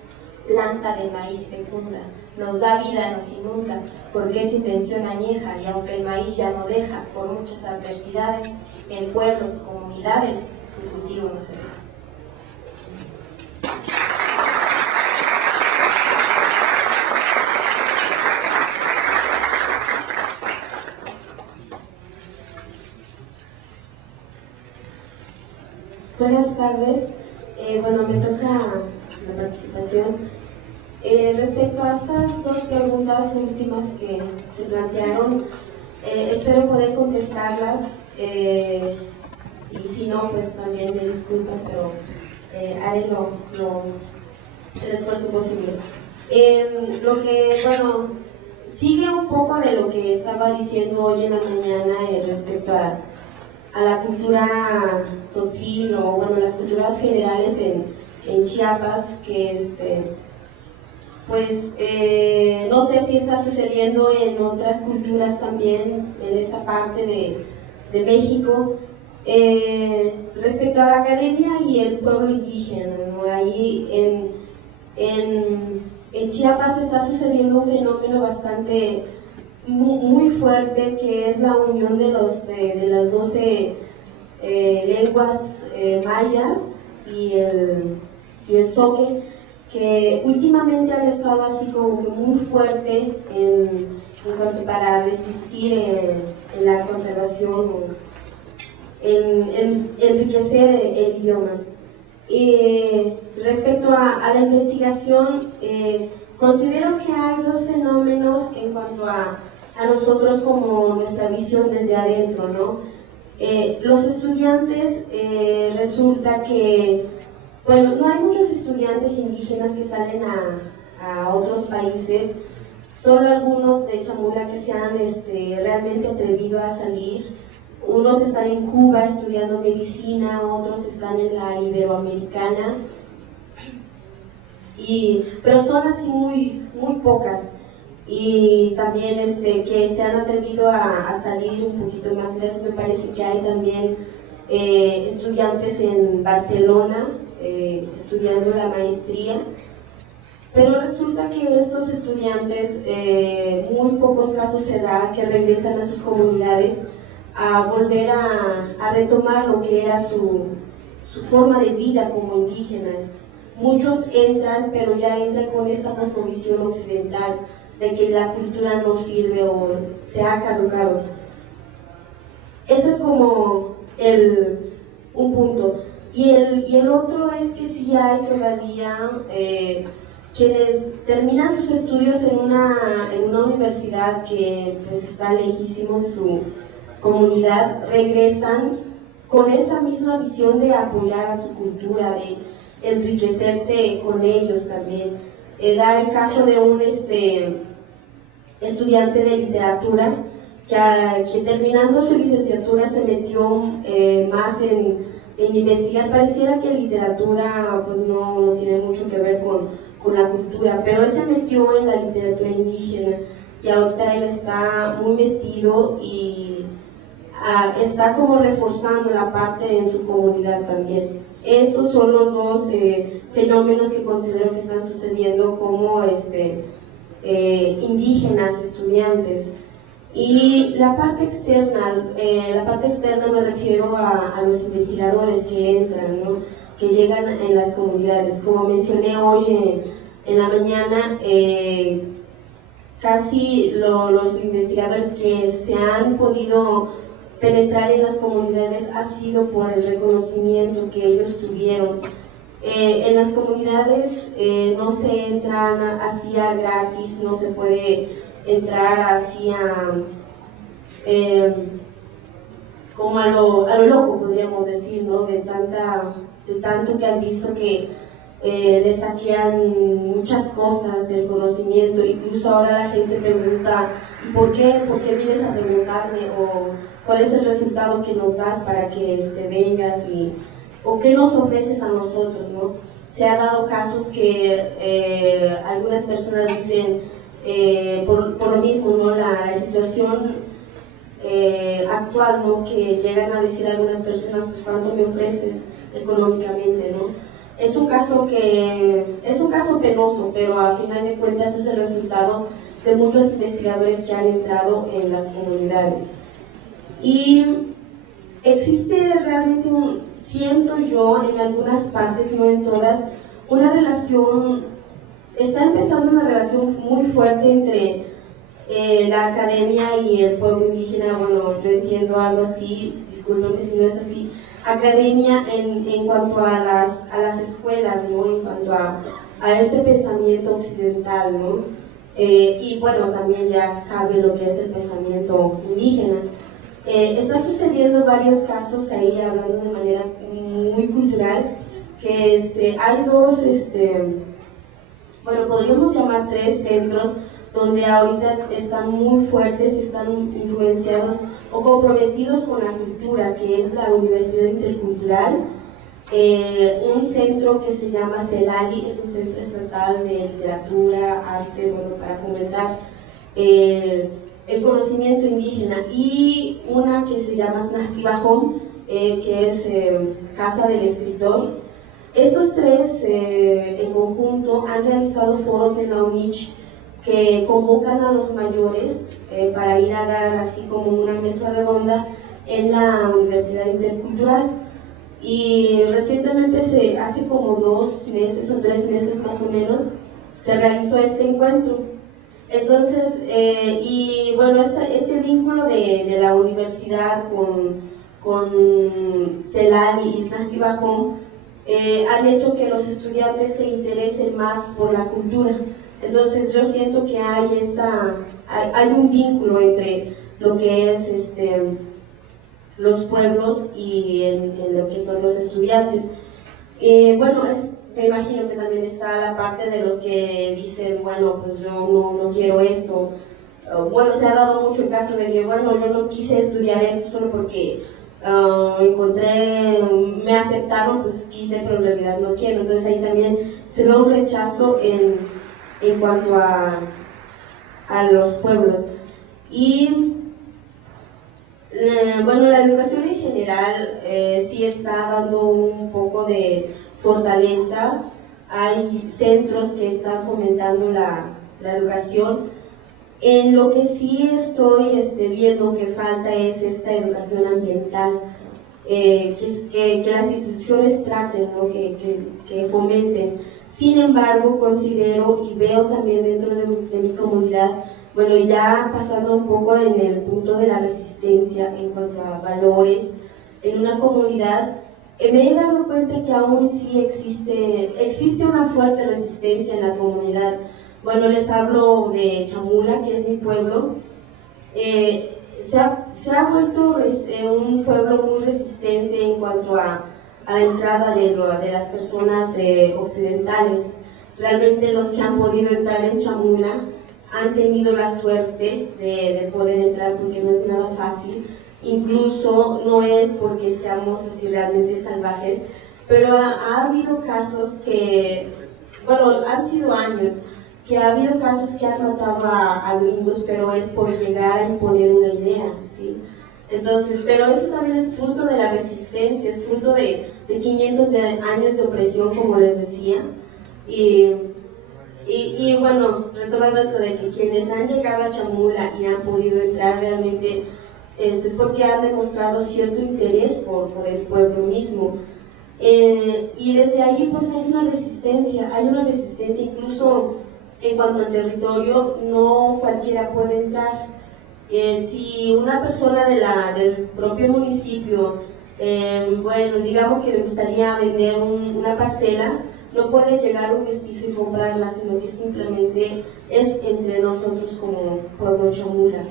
planta de maíz fecunda, nos da vida, nos inunda, porque es invención añeja, y aunque el maíz ya no deja, por muchas adversidades, en pueblos, comunidades, su cultivo no se deja. Buenas tardes. Bueno, me toca la participación. Respecto a estas dos preguntas últimas que se plantearon, espero poder contestarlas, y si no, pues también me disculpan, pero haré el esfuerzo posible. Lo que, bueno, sigue un poco de lo que estaba diciendo hoy en la mañana respecto a la cultura tzotzil, o bueno, las culturas generales en Chiapas, que pues no sé si está sucediendo en otras culturas también en esta parte de México. Respecto a la academia y el pueblo indígena, ¿no? Ahí en Chiapas está sucediendo un fenómeno bastante muy fuerte, que es la unión de las 12 lenguas mayas y el zoque, que últimamente han estado así como que muy fuerte en cuanto para resistir en la conservación, en enriquecer el idioma. Respecto a la investigación, considero que hay dos fenómenos en cuanto a nosotros como nuestra visión desde adentro, ¿no? Los estudiantes, resulta que, bueno, no hay muchos estudiantes indígenas que salen a otros países, solo algunos de Chamula que se han realmente atrevido a salir. Unos están en Cuba estudiando medicina, otros están en la Iberoamericana, pero son así muy pocas. Y también que se han atrevido a salir un poquito más lejos. Me parece que hay también estudiantes en Barcelona estudiando la maestría, pero resulta que estos estudiantes, muy pocos casos se da que regresan a sus comunidades a volver a retomar lo que era su forma de vida como indígenas. Muchos entran, pero ya entran con esta cosmovisión occidental de que la cultura no sirve o se ha caducado. Ese es como un punto. Y el otro es que sí hay todavía quienes terminan sus estudios en una universidad que pues está lejísimo de su comunidad, regresan con esa misma visión de apoyar a su cultura, de enriquecerse con ellos también. Da el caso de un estudiante de literatura que terminando su licenciatura se metió más en investigar. Pareciera que literatura pues no tiene mucho que ver con la cultura, pero él se metió en la literatura indígena y ahorita él está muy metido y está como reforzando la parte en su comunidad también. Esos son los dos fenómenos que considero que están sucediendo como indígenas, estudiantes. Y la parte externa me refiero a los investigadores que entran, ¿no? Que llegan en las comunidades. Como mencioné hoy en la mañana, casi los investigadores que se han podido penetrar en las comunidades ha sido por el reconocimiento que ellos tuvieron. En las comunidades no se entran así a gratis, no se puede entrar así como a lo loco, podríamos decir, ¿no? De tanto que han visto que les saquean muchas cosas, el conocimiento. Incluso ahora la gente pregunta, ¿y por qué vienes a preguntarme? O ¿cuál es el resultado que nos das para que vengas? ¿O qué nos ofreces a nosotros, ¿no? Se ha dado casos que algunas personas dicen, por lo mismo, ¿no? La situación actual, ¿no? Que llegan a decir algunas personas, pues, ¿cuánto me ofreces económicamente, ¿no? Es un caso penoso, pero a final de cuentas es el resultado de muchos investigadores que han entrado en las comunidades. Y existe realmente siento yo en algunas partes, no en todas, está empezando una relación muy fuerte entre la academia y el pueblo indígena. Bueno, yo entiendo algo así, discúlpenme si no es así. Academia en cuanto a las escuelas, ¿no? En cuanto a este pensamiento occidental, ¿no? Y bueno, también ya cabe lo que es el pensamiento indígena. Está sucediendo varios casos ahí, hablando de manera muy cultural, que hay dos, bueno, podríamos llamar 3 centros donde ahorita están muy fuertes, están influenciados o comprometidos con la cultura, que es la Universidad Intercultural, un centro que se llama CELALI, es un centro estatal de literatura, arte, bueno, para fomentar el conocimiento indígena, y una que se llama Snaxibajón, que es Casa del Escritor. Estos 3 en conjunto han realizado foros en la UNICH que convocan a los mayores para ir a dar así como una mesa redonda en la Universidad Intercultural. y recientemente, hace como 2 meses o 3 meses más o menos, se realizó este encuentro. Entonces, y bueno, este vínculo de la universidad con CELAL y Islas Bajón han hecho que los estudiantes se interesen más por la cultura. Entonces yo siento que hay un vínculo entre lo que es los pueblos y en lo que son los estudiantes. Bueno, me imagino que también está la parte de los que dicen, bueno, pues yo no quiero esto. Bueno, se ha dado mucho el caso de que, bueno, yo no quise estudiar esto solo porque me aceptaron, pues quise, pero en realidad no quiero. Entonces ahí también se ve un rechazo en cuanto a los pueblos. Y bueno, la educación en general sí está dando un poco de fortaleza. Hay centros que están fomentando la educación. En lo que sí estoy viendo que falta es esta educación ambiental, que las instituciones traten, ¿no? que fomenten. Sin embargo, considero y veo también dentro de mi comunidad, bueno, ya pasando un poco en el punto de la resistencia en cuanto a valores, en una comunidad, me he dado cuenta que aún sí existe una fuerte resistencia en la comunidad. Bueno, les hablo de Chamula, que es mi pueblo. Se ha vuelto un pueblo muy resistente en cuanto a la entrada de las personas occidentales. Realmente los que han podido entrar en Chamula han tenido la suerte de poder entrar, porque no es nada fácil. Incluso no es porque seamos así realmente salvajes, pero ha habido casos que, bueno, han sido años, que ha habido casos que han matado a gringos, pero es por llegar a imponer una idea, ¿sí? Entonces, pero esto también es fruto de la resistencia, es fruto de 500 años de opresión, como les decía. Y bueno, retomando esto de que quienes han llegado a Chamula y han podido entrar realmente es porque han demostrado cierto interés por el pueblo mismo. Y desde ahí pues hay una resistencia incluso en cuanto al territorio. No cualquiera puede entrar. Si una persona del propio municipio, bueno, digamos que le gustaría vender una parcela, no puede llegar un mestizo y comprarla, sino que simplemente es entre nosotros como pueblo Chamula.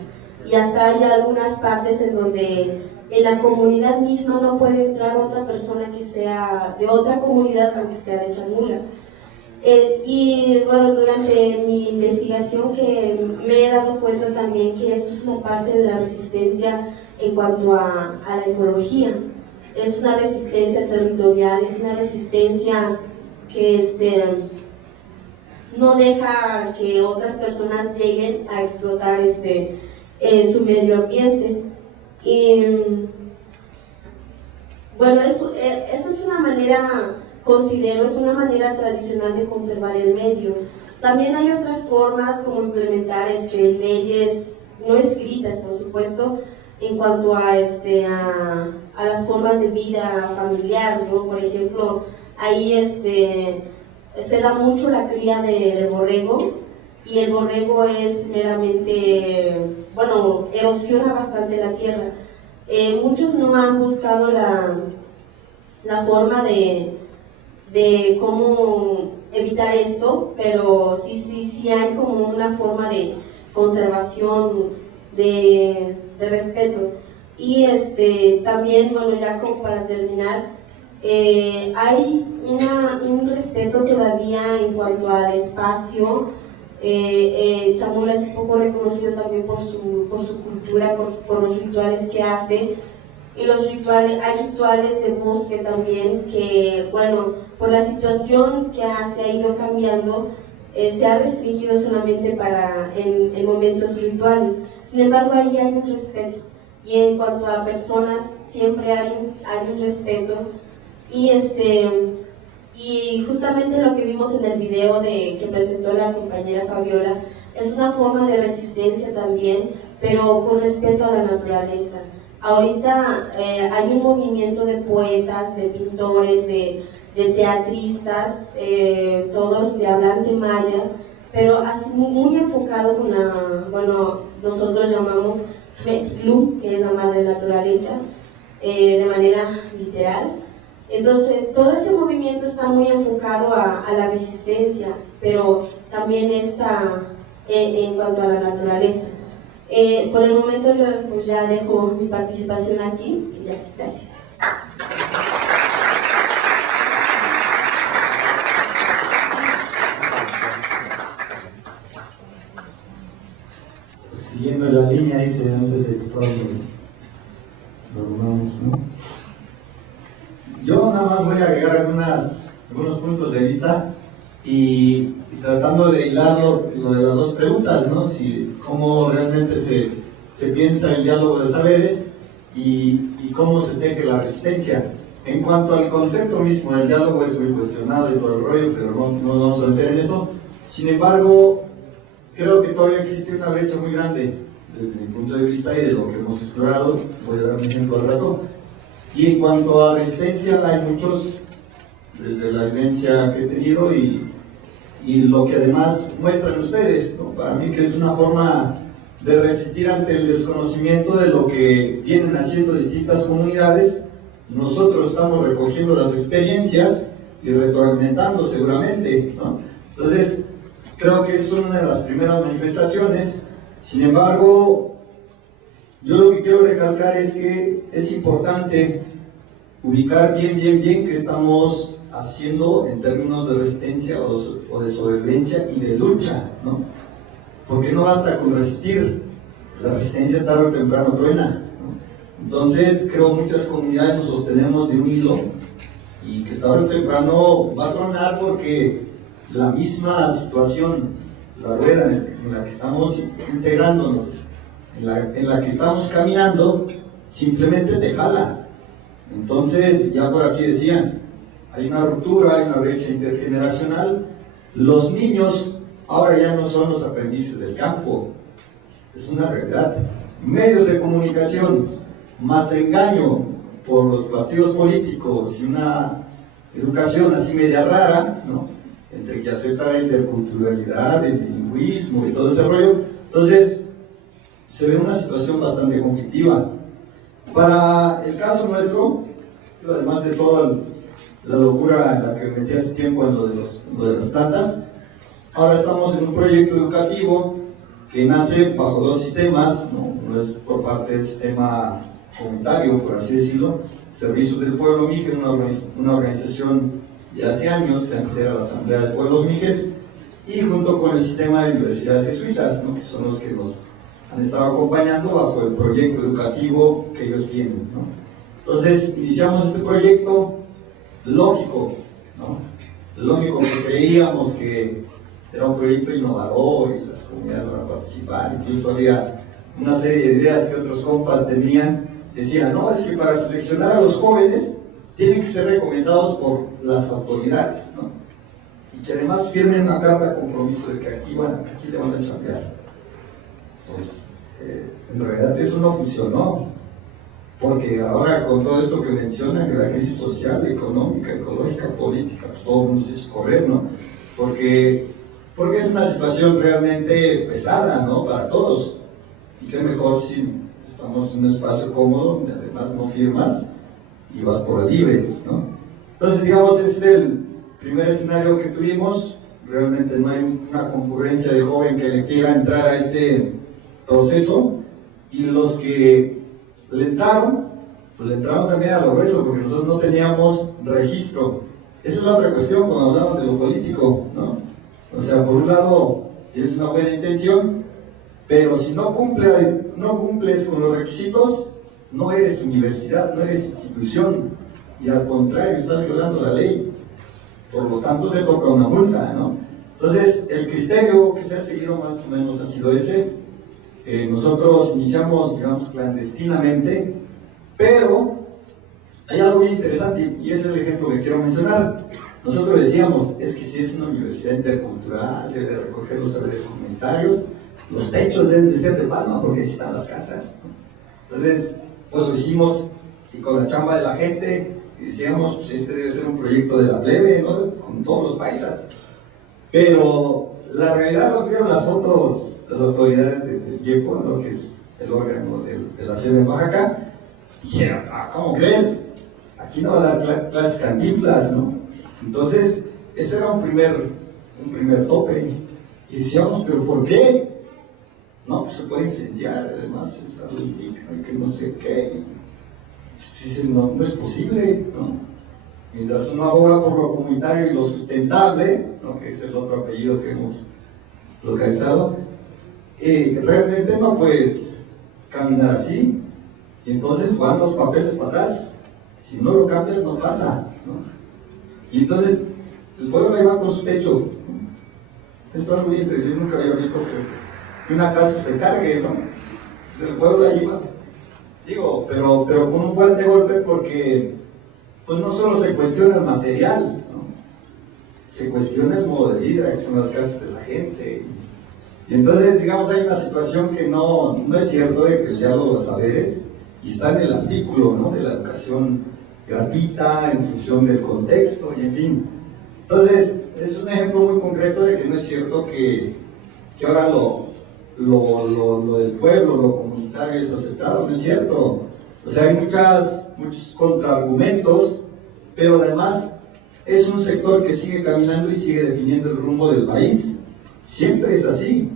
Y hasta hay algunas partes en donde en la comunidad misma no puede entrar otra persona que sea de otra comunidad, aunque sea de Chamula. Y bueno, durante mi investigación que me he dado cuenta también que esto es una parte de la resistencia en cuanto a la ecología. Es una resistencia territorial, es una resistencia que no deja que otras personas lleguen a explotar su medio ambiente. Y bueno, eso es una manera, considero, es una manera tradicional de conservar el medio. También hay otras formas como implementar leyes no escritas, por supuesto, en cuanto a las formas de vida familiar, ¿no? Por ejemplo, ahí se da mucho la cría de borrego, y el borrego es meramente, bueno, erosiona bastante la tierra. Muchos no han buscado la forma de cómo evitar esto, pero sí hay como una forma de conservación, de respeto. Y también, bueno, ya como para terminar, hay un respeto todavía en cuanto al espacio. Chamula es un poco reconocido también por su cultura, por los rituales que hace. Y hay rituales de bosque también que, bueno, por la situación que se ha ido cambiando, se ha restringido solamente en momentos rituales. Sin embargo, ahí hay un respeto, y en cuanto a personas siempre hay un respeto. Y justamente lo que vimos en el video que presentó la compañera Fabiola es una forma de resistencia también, pero con respeto a la naturaleza. ahorita hay un movimiento de poetas, de pintores, de teatristas, todos de hablante maya, pero así muy enfocado con bueno, nosotros llamamos Metlú, que es la madre naturaleza, de manera literal. Entonces, todo ese movimiento está muy enfocado a la resistencia, pero también está en cuanto a la naturaleza. Por el momento yo pues ya dejo mi participación aquí y ya, gracias. Pues siguiendo la línea, dice antes de que todos lo armamos, ¿no? Yo nada más voy a agregar algunos puntos de vista y tratando de hilar lo de las dos preguntas, ¿no? Cómo realmente se piensa el diálogo de saberes y cómo se teje la resistencia. En cuanto al concepto mismo del diálogo, es muy cuestionado y todo el rollo, pero no nos vamos a meter en eso. Sin embargo, creo que todavía existe una brecha muy grande desde mi punto de vista y de lo que hemos explorado. Voy a dar un ejemplo al rato. Y en cuanto a resistencia, hay muchos, desde la vivencia que he tenido y lo que además muestran ustedes, ¿no? Para mí que es una forma de resistir ante el desconocimiento de lo que vienen haciendo distintas comunidades. Nosotros estamos recogiendo las experiencias y retroalimentando seguramente, ¿no? Entonces, creo que es una de las primeras manifestaciones. Sin embargo, yo lo que quiero recalcar es que es importante ubicar bien qué estamos haciendo en términos de resistencia o de sobrevivencia y de lucha, ¿no? Porque no basta con resistir, la resistencia tarde o temprano truena, ¿no? Entonces, creo que muchas comunidades nos sostenemos de un hilo y que tarde o temprano va a tronar porque la misma situación, la rueda en la que estamos integrándonos, en la que estamos caminando, simplemente te jala. Entonces, ya por aquí decían, hay una ruptura, hay una brecha intergeneracional. Los niños ahora ya no son los aprendices del campo, es una realidad. Medios de comunicación, más engaño por los partidos políticos y una educación así media rara, ¿no? Entre que acepta la interculturalidad, el bilingüismo y todo ese rollo. Entonces, se ve una situación bastante conflictiva. Para el caso nuestro, además de toda la locura en la que me metí hace tiempo en lo de las plantas, ahora estamos en un proyecto educativo que nace bajo dos sistemas, ¿no? Uno es por parte del sistema comunitario, por así decirlo, Servicios del Pueblo Mije, una organización de hace años que antes era la Asamblea de Pueblos Mijes, y junto con el sistema de universidades jesuitas, ¿no? Que son los que nos han estado acompañando bajo el proyecto educativo que ellos tienen, ¿no? Entonces, iniciamos este proyecto lógico, ¿no? Lógico, que creíamos que era un proyecto innovador y las comunidades van a participar. Incluso había una serie de ideas que otros compas tenían. Decían, no, es que para seleccionar a los jóvenes tienen que ser recomendados por las autoridades, ¿no? Y que además firmen una carta de compromiso de que aquí le van a chambear. Pues en realidad eso no funcionó, porque ahora con todo esto que mencionan, que la crisis social, económica, ecológica, política, pues todo el mundo se echa a correr, ¿no? Porque es una situación realmente pesada, ¿no? Para todos. Y qué mejor si estamos en un espacio cómodo, donde además no firmas y vas por la libre, ¿no? Entonces, digamos, ese es el primer escenario que tuvimos. Realmente no hay una concurrencia de joven que le quiera entrar a este proceso, y los que le entraron, pues le entraron también a lo grueso, porque nosotros no teníamos registro. Esa es la otra cuestión cuando hablamos de lo político, ¿no? O sea, por un lado tienes una buena intención, pero si no cumples con los requisitos, no eres universidad, no eres institución, y al contrario, estás violando la ley. Por lo tanto, te toca una multa, ¿no? Entonces, el criterio que se ha seguido más o menos ha sido ese. Nosotros iniciamos, digamos, clandestinamente, pero hay algo muy interesante, y ese es el ejemplo que quiero mencionar. Nosotros decíamos, es que si es una universidad intercultural, debe de recoger los saberes comunitarios, los techos deben de ser de palma, porque así están las casas, ¿no? Entonces, pues lo hicimos y con la chamba de la gente, y decíamos, pues este debe ser un proyecto de la plebe, ¿no? Con todos los paisas. Pero la realidad lo vieron las fotos, las autoridades de YEPO, ¿no? Que es el órgano de la sede en Oaxaca, dijeron, ¿cómo crees? Aquí no va a dar clases Cantinflas, ¿no? Entonces, ese era un primer tope. Y decíamos, ¿pero por qué? No, pues se puede incendiar, además es algo indígena, que no sé qué. Dices, no es posible, ¿no? Mientras uno aboga por lo comunitario y lo sustentable, ¿no? Que es el otro apellido que hemos localizado, realmente no puedes caminar así. Y entonces van los papeles para atrás. Si no lo cambias, no pasa, ¿no? Y entonces, el pueblo ahí va con su techo, ¿no? Eso es muy interesante, yo nunca había visto que una casa se cargue, ¿no? Entonces el pueblo ahí va, digo, pero con un fuerte golpe porque, pues no solo se cuestiona el material, ¿no? Se cuestiona el modo de vida, que son las casas de la gente. Y entonces, digamos, hay una situación que no es cierto de que el diálogo de los saberes, y está en el artículo, ¿no? De la educación gratuita, en función del contexto, y en fin. Entonces, es un ejemplo muy concreto de que no es cierto que ahora lo del pueblo, lo comunitario es aceptado, no es cierto. O sea, hay muchos contraargumentos, pero además es un sector que sigue caminando y sigue definiendo el rumbo del país. Siempre es así.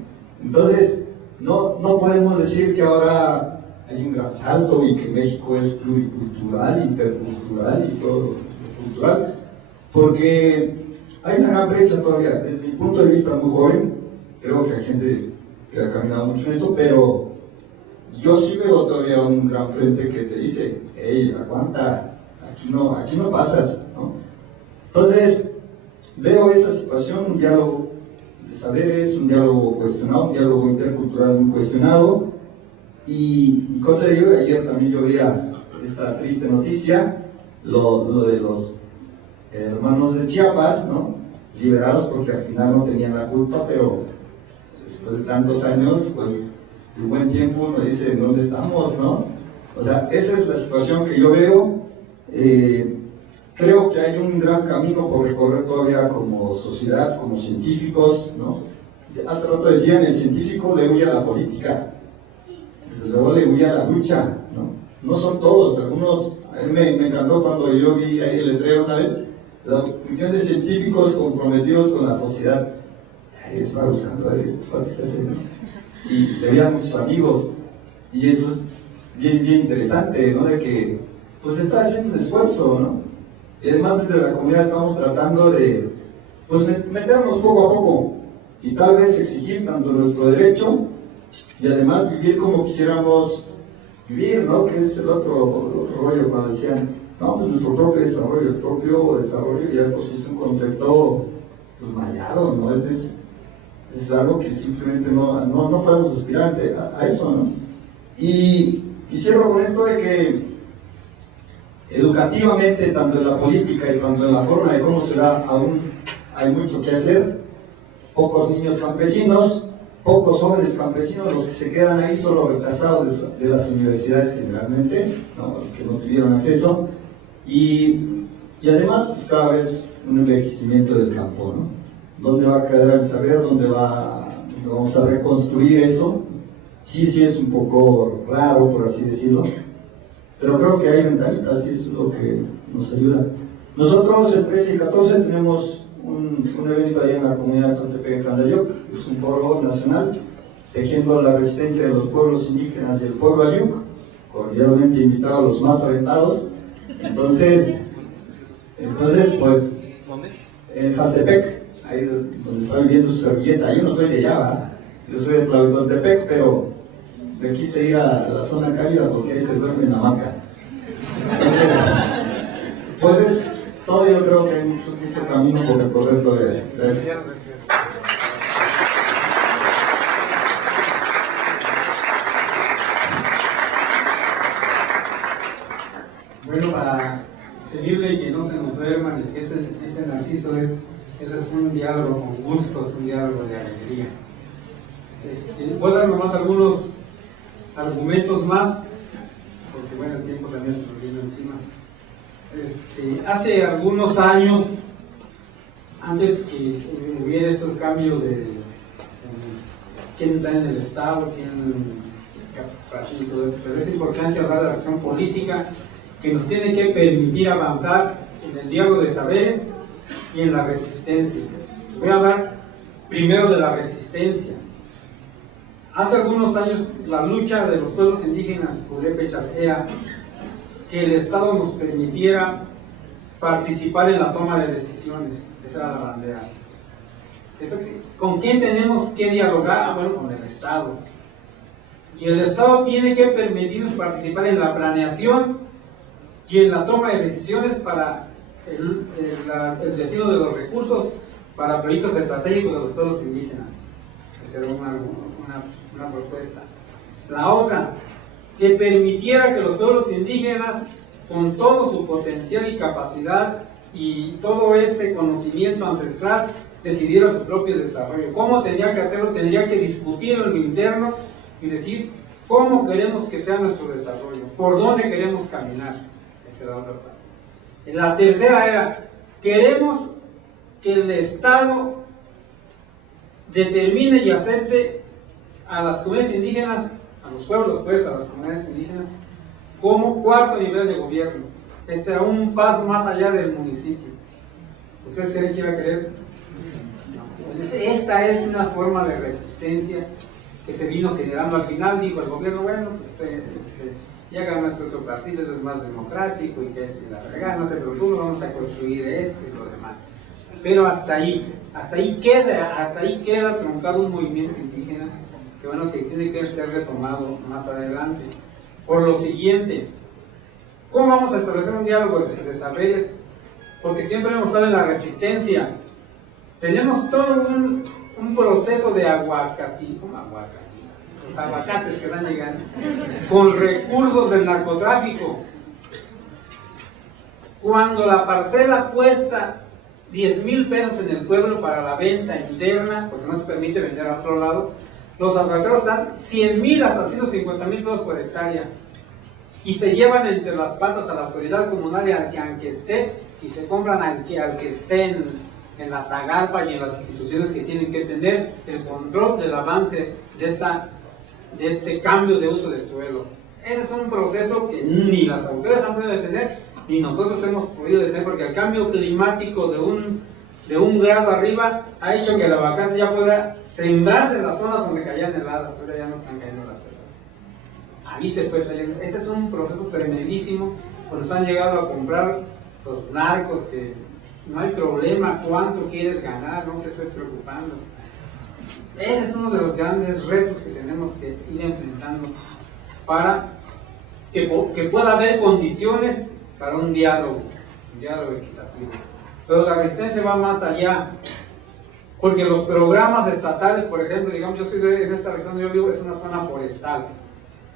Entonces, no podemos decir que ahora hay un gran salto y que México es pluricultural, intercultural y todo lo cultural, porque hay una gran brecha todavía. Desde mi punto de vista muy joven, creo que hay gente que ha caminado mucho en esto, pero yo sí veo todavía un gran frente que te dice, hey, aguanta, aquí no pasas, ¿no? Entonces, veo esa situación, un diálogo de saberes, un diálogo cuestionado, un diálogo intercultural muy cuestionado, y cosa de ello, ayer también yo veía esta triste noticia, lo de los hermanos de Chiapas, ¿no? Liberados porque al final no tenían la culpa, pero después de tantos años, pues de un buen tiempo uno dice, ¿dónde estamos, no? O sea, esa es la situación que yo veo. Creo que hay un gran camino por recorrer todavía como sociedad, como científicos, ¿no? Hace rato decían, el científico le huye a la política, desde luego le huye a la lucha, ¿no? No son todos, algunos, a mí me encantó cuando yo vi ahí el letrero una vez, la opinión de científicos comprometidos con la sociedad. Ahí estaba buscando a ver estos cuates que hacen, ¿no? Y veía muchos amigos, y eso es bien interesante, ¿no? De que, pues está haciendo un esfuerzo, ¿no? Y además desde la comunidad estamos tratando de, pues meternos poco a poco, y tal vez exigir tanto nuestro derecho, y además vivir como quisiéramos vivir, ¿no? Que es el otro rollo cuando decían, no, pues nuestro propio desarrollo, ya pues es un concepto pues mallado, ¿no? Es algo que simplemente no podemos aspirar a eso, ¿no? Y cierro con esto de que educativamente, tanto en la política y tanto en la forma de cómo se da, aún hay mucho que hacer. Pocos niños campesinos, pocos jóvenes campesinos, los que se quedan ahí son los rechazados de las universidades generalmente, ¿no? Los que no tuvieron acceso. Y además, pues cada vez un envejecimiento del campo, ¿no? ¿Dónde va a quedar el saber? ¿Dónde vamos a reconstruir eso? Sí es un poco raro, por así decirlo, pero creo que hay ventanitas y eso es lo que nos ayuda. Nosotros el 13 y 14 tenemos un evento allá en la comunidad de Jaltepec, Candayoc, que es un foro nacional, tejiendo la resistencia de los pueblos indígenas y el pueblo Ayuk, cordialmente invitado a los más aventados. Entonces pues, en Jaltepec, ahí donde está viviendo su servilleta, yo no soy de allá, ¿verdad? Yo soy de Tlahuitoltepec, pero me quise ir a la zona cálida porque ahí se duerme en hamaca. Pues es todo, yo creo que hay mucho camino por recorrer todavía. Gracias. Bueno, para seguirle y que no se nos duerman, y que este Narciso ese es un diálogo con gustos, un diálogo de alegría. Voy a dar nomás algunos argumentos más porque bueno, el tiempo también se nos viene encima. Hace algunos años, antes que hubiera este cambio de quién está en el Estado, quién y todo eso, pero es importante hablar de la acción política que nos tiene que permitir avanzar en el diálogo de saberes y en la resistencia. Voy a hablar primero de la resistencia. Hace algunos años la lucha de los pueblos indígenas purépechas era que el Estado nos permitiera participar en la toma de decisiones. Esa era la bandera. ¿Con quién tenemos que dialogar? Bueno, con el Estado. Y el Estado tiene que permitirnos participar en la planeación y en la toma de decisiones para el destino de los recursos para proyectos estratégicos de los pueblos indígenas. Esa era una propuesta. La otra, que permitiera que los pueblos indígenas, con todo su potencial y capacidad y todo ese conocimiento ancestral, decidiera su propio desarrollo. ¿Cómo tenía que hacerlo? Tendría que discutir en lo interno y decir cómo queremos que sea nuestro desarrollo, por dónde queremos caminar. Esa era la otra parte. La tercera era, queremos que el Estado determine y acepte a las comunidades indígenas, a los pueblos, pues, a las comunidades indígenas, como cuarto nivel de gobierno. Este era un paso más allá del municipio. ¿Ustedes creen que iba a querer? No. Esta es una forma de resistencia que se vino generando. Al final dijo el gobierno, bueno, pues ya ganó este otro partido, es más democrático y que la verdad no se preocupe, vamos a construir esto y lo demás. Pero hasta ahí queda truncado un movimiento indígena que bueno, que tiene que ser retomado más adelante. Por lo siguiente, ¿cómo vamos a establecer un diálogo de saberes? Porque siempre hemos estado en la resistencia. Tenemos todo un proceso de los aguacates que van llegando, con recursos del narcotráfico. Cuando la parcela cuesta 10,000 pesos en el pueblo para la venta interna, porque no se permite vender a otro lado, los aguacateros dan 100,000 hasta 150,000 pesos por hectárea y se llevan entre las patas a la autoridad comunal y al que esté, y se compran al que esté en la Zagarpa y en las instituciones que tienen que tener el control del avance de este cambio de uso del suelo. Ese es un proceso que ni las autoridades han podido detener, ni nosotros hemos podido detener, porque el cambio climático de un grado arriba ha hecho que el aguacate ya pueda sembrarse en las zonas donde caían heladas. Ahora ya no están cayendo las heladas. Ahí se fue saliendo. Ese es un proceso tremendísimo. Pues nos han llegado a comprar los narcos, que no hay problema, cuánto quieres ganar, no te estés preocupando. Ese es uno de los grandes retos que tenemos que ir enfrentando para que pueda haber condiciones para un diálogo equitativo. Pero la resistencia va más allá, porque los programas estatales, por ejemplo, digamos, yo soy en esta región donde yo vivo, es una zona forestal,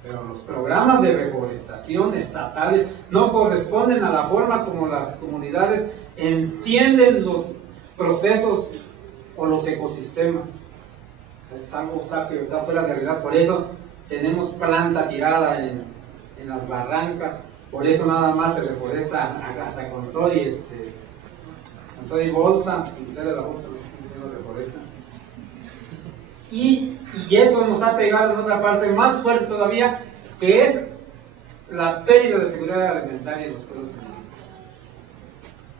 pero los programas de reforestación estatales no corresponden a la forma como las comunidades entienden los procesos o los ecosistemas. Es algo que está fuera de realidad. Por eso tenemos planta tirada en las barrancas, por eso nada más se reforesta hasta con todo y bolsa, sin quitarle la bolsa, no se reforesta. Y esto nos ha pegado en otra parte más fuerte todavía, que es la pérdida de seguridad alimentaria en los pueblos indígenas.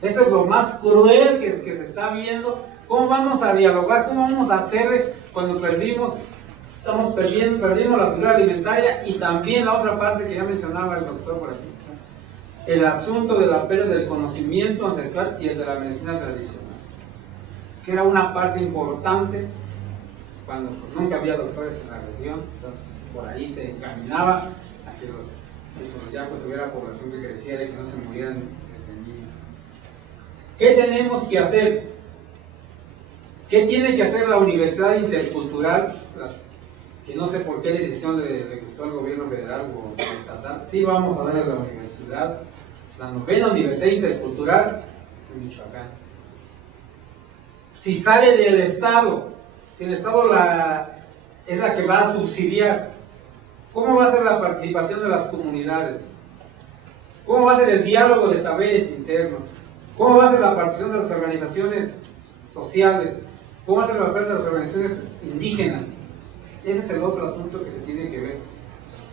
Eso es lo más cruel que se está viendo. ¿Cómo vamos a dialogar? ¿Cómo vamos a hacer cuando perdimos la seguridad alimentaria? Y también la otra parte que ya mencionaba el doctor por aquí, el asunto de la pérdida del conocimiento ancestral y el de la medicina tradicional, que era una parte importante cuando nunca había doctores en la región. Entonces por ahí se encaminaba a que ya pues hubiera población que creciera y que no se murieran desde niños. ¿Qué tenemos que hacer? ¿Qué tiene que hacer la Universidad Intercultural? Que no sé por qué decisión le gustó al gobierno federal o estatal. Sí, vamos a darle a la universidad, la 9ª Universidad Intercultural en Michoacán. Si sale del Estado, si el Estado es la que va a subsidiar, ¿Cómo va a ser la participación de las comunidades? ¿Cómo va a ser el diálogo de saberes internos? ¿Cómo va a ser la participación de las organizaciones sociales? ¿Cómo va a ser la parte de las organizaciones indígenas? Ese es el otro asunto que se tiene que ver.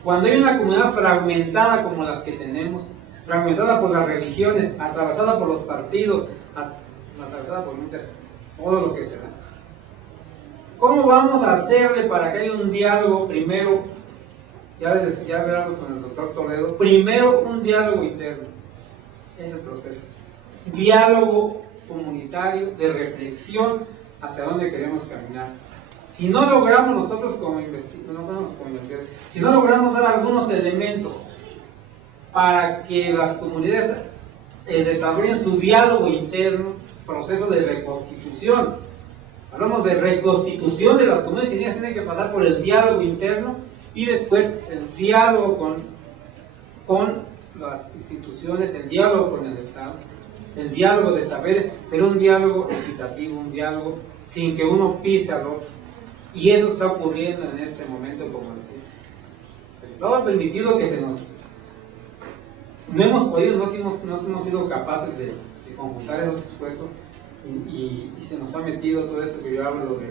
Cuando hay una comunidad fragmentada como las que tenemos, fragmentada por las religiones, atravesada por los partidos, atravesada por muchas, todo lo que se da. ¿Cómo vamos a hacerle para que haya un diálogo primero? Ya les decía, ya veremos con el doctor Toledo. Primero un diálogo interno. Ese es el proceso. Diálogo comunitario de reflexión hacia dónde queremos caminar. Si no logramos nosotros como investigadores, si no logramos dar algunos elementos para que las comunidades desarrollen su diálogo interno, proceso de reconstitución. Hablamos de reconstitución de las comunidades indígenas, tiene que pasar por el diálogo interno y después el diálogo con las instituciones, el diálogo con el Estado, el diálogo de saberes, pero un diálogo equitativo, un diálogo sin que uno pise al otro. Y eso está ocurriendo en este momento, como decía. El Estado ha permitido que no hemos podido, no hemos sido capaces de conjuntar esos esfuerzos y se nos ha metido todo esto que yo hablo de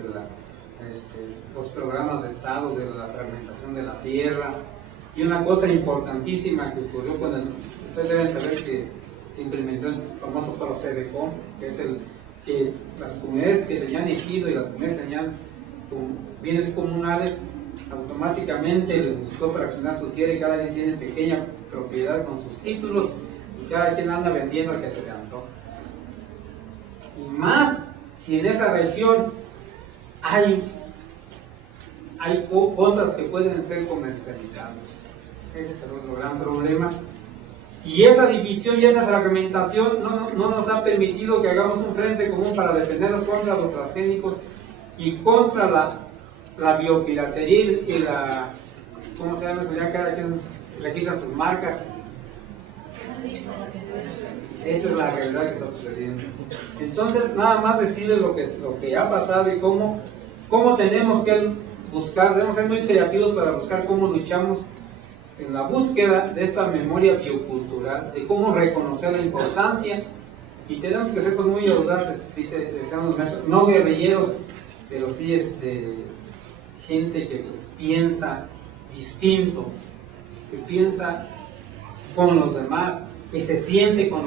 los programas de Estado, de la fragmentación de la tierra. Y una cosa importantísima que ocurrió ustedes deben saber que se implementó el famoso Procedecom, que es que las comunidades que tenían ejido y las comunidades que tenían bienes comunales, automáticamente les gustó fraccionar su tierra y cada quien tiene pequeña propiedad con sus títulos y cada quien anda vendiendo al que se le antoja. Y más si en esa región hay cosas que pueden ser comercializadas. Ese es el otro gran problema. Y esa división y esa fragmentación no nos ha permitido que hagamos un frente común para defendernos contra los transgénicos y contra la biopiratería y la, ¿cómo se llama eso? Ya cada quien registra sus marcas. Esa es la realidad que está sucediendo. Entonces, nada más decirles lo que ha pasado y cómo tenemos que buscar, debemos ser muy creativos para buscar cómo luchamos en la búsqueda de esta memoria biocultural, de cómo reconocer la importancia, y tenemos que ser pues muy audaces, decían los maestros, no guerrilleros, pero sí gente que pues piensa distinto, que piensa con los demás, que se siente con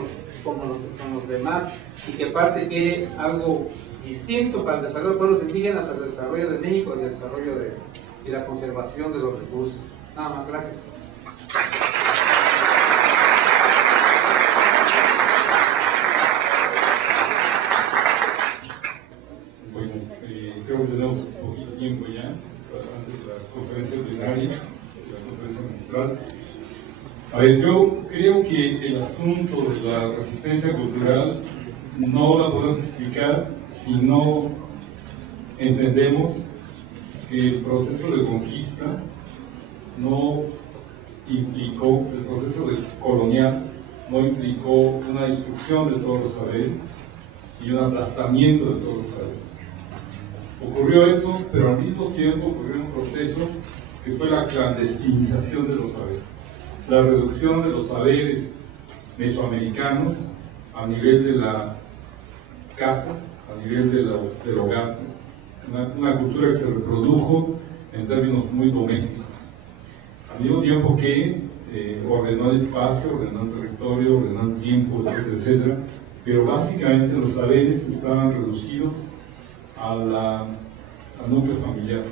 los demás y que parte quiere algo distinto para el desarrollo de pueblos indígenas, al desarrollo de México y el desarrollo y la conservación de los recursos. Nada más, gracias. Bueno, creo que tenemos un poquito de tiempo ya, antes de la conferencia ordinaria, la conferencia magistral. A ver, yo creo que el asunto de la resistencia cultural no la podemos explicar si no entendemos que el proceso de conquista no implicó, el proceso colonial no implicó una destrucción de todos los saberes y un aplastamiento de todos los saberes. Ocurrió eso, pero al mismo tiempo ocurrió un proceso que fue la clandestinización de los saberes, la reducción de los saberes mesoamericanos a nivel de la casa, a nivel del hogar, una cultura que se reprodujo en términos muy domésticos, al mismo tiempo que ordenó el espacio, ordenó el territorio, ordenó el tiempo, etcétera, etcétera, pero básicamente los saberes estaban reducidos al núcleo familiar.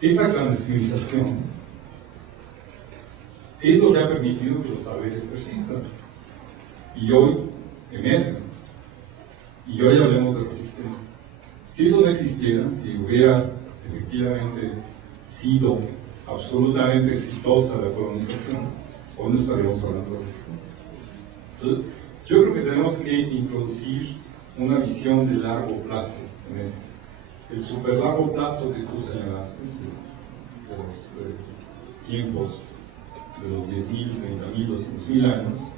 Esa clandestinización es lo que ha permitido que los saberes persistan y hoy emergen. Y hoy hablemos de resistencia. Si eso no existiera, si hubiera efectivamente sido absolutamente exitosa la colonización, hoy no estaríamos hablando de resistencia. Entonces, yo creo que tenemos que introducir una visión de largo plazo en esto. El super largo plazo que tú señalaste, de los tiempos de los 10.000, 30.000, 200.000 años,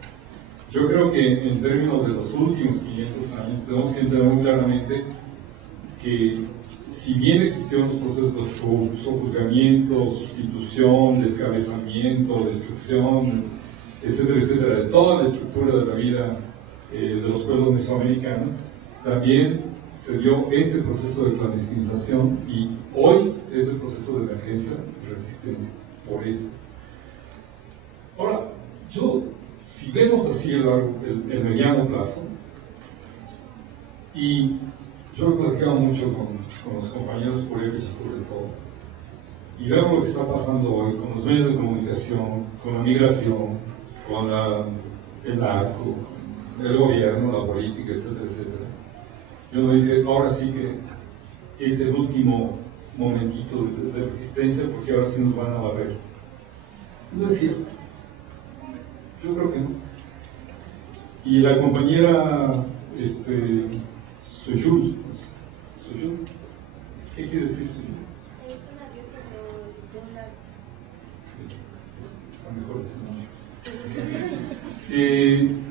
yo creo que en términos de los últimos 500 años tenemos que entender muy claramente que si bien existieron los procesos de sojuzgamiento, sustitución, descabezamiento, destrucción, etcétera, etcétera, de toda la estructura de la vida de los pueblos mesoamericanos, también se dio ese proceso de clandestinización y hoy es el proceso de emergencia y resistencia, por eso. Ahora, si vemos así el mediano plazo, y yo he platicado mucho con los compañeros purépecha sobre todo, y vemos lo que está pasando hoy con los medios de comunicación, con la migración, con el narco, el gobierno, la política, etcétera, etcétera. Y uno dice, ahora sí que es el último momentito de resistencia porque ahora sí nos van a barrer. No es cierto. Yo creo que no. Y la compañera Suyul, ¿qué quiere decir Suyul? Es una diosa de un lago. Mejor ese nombre.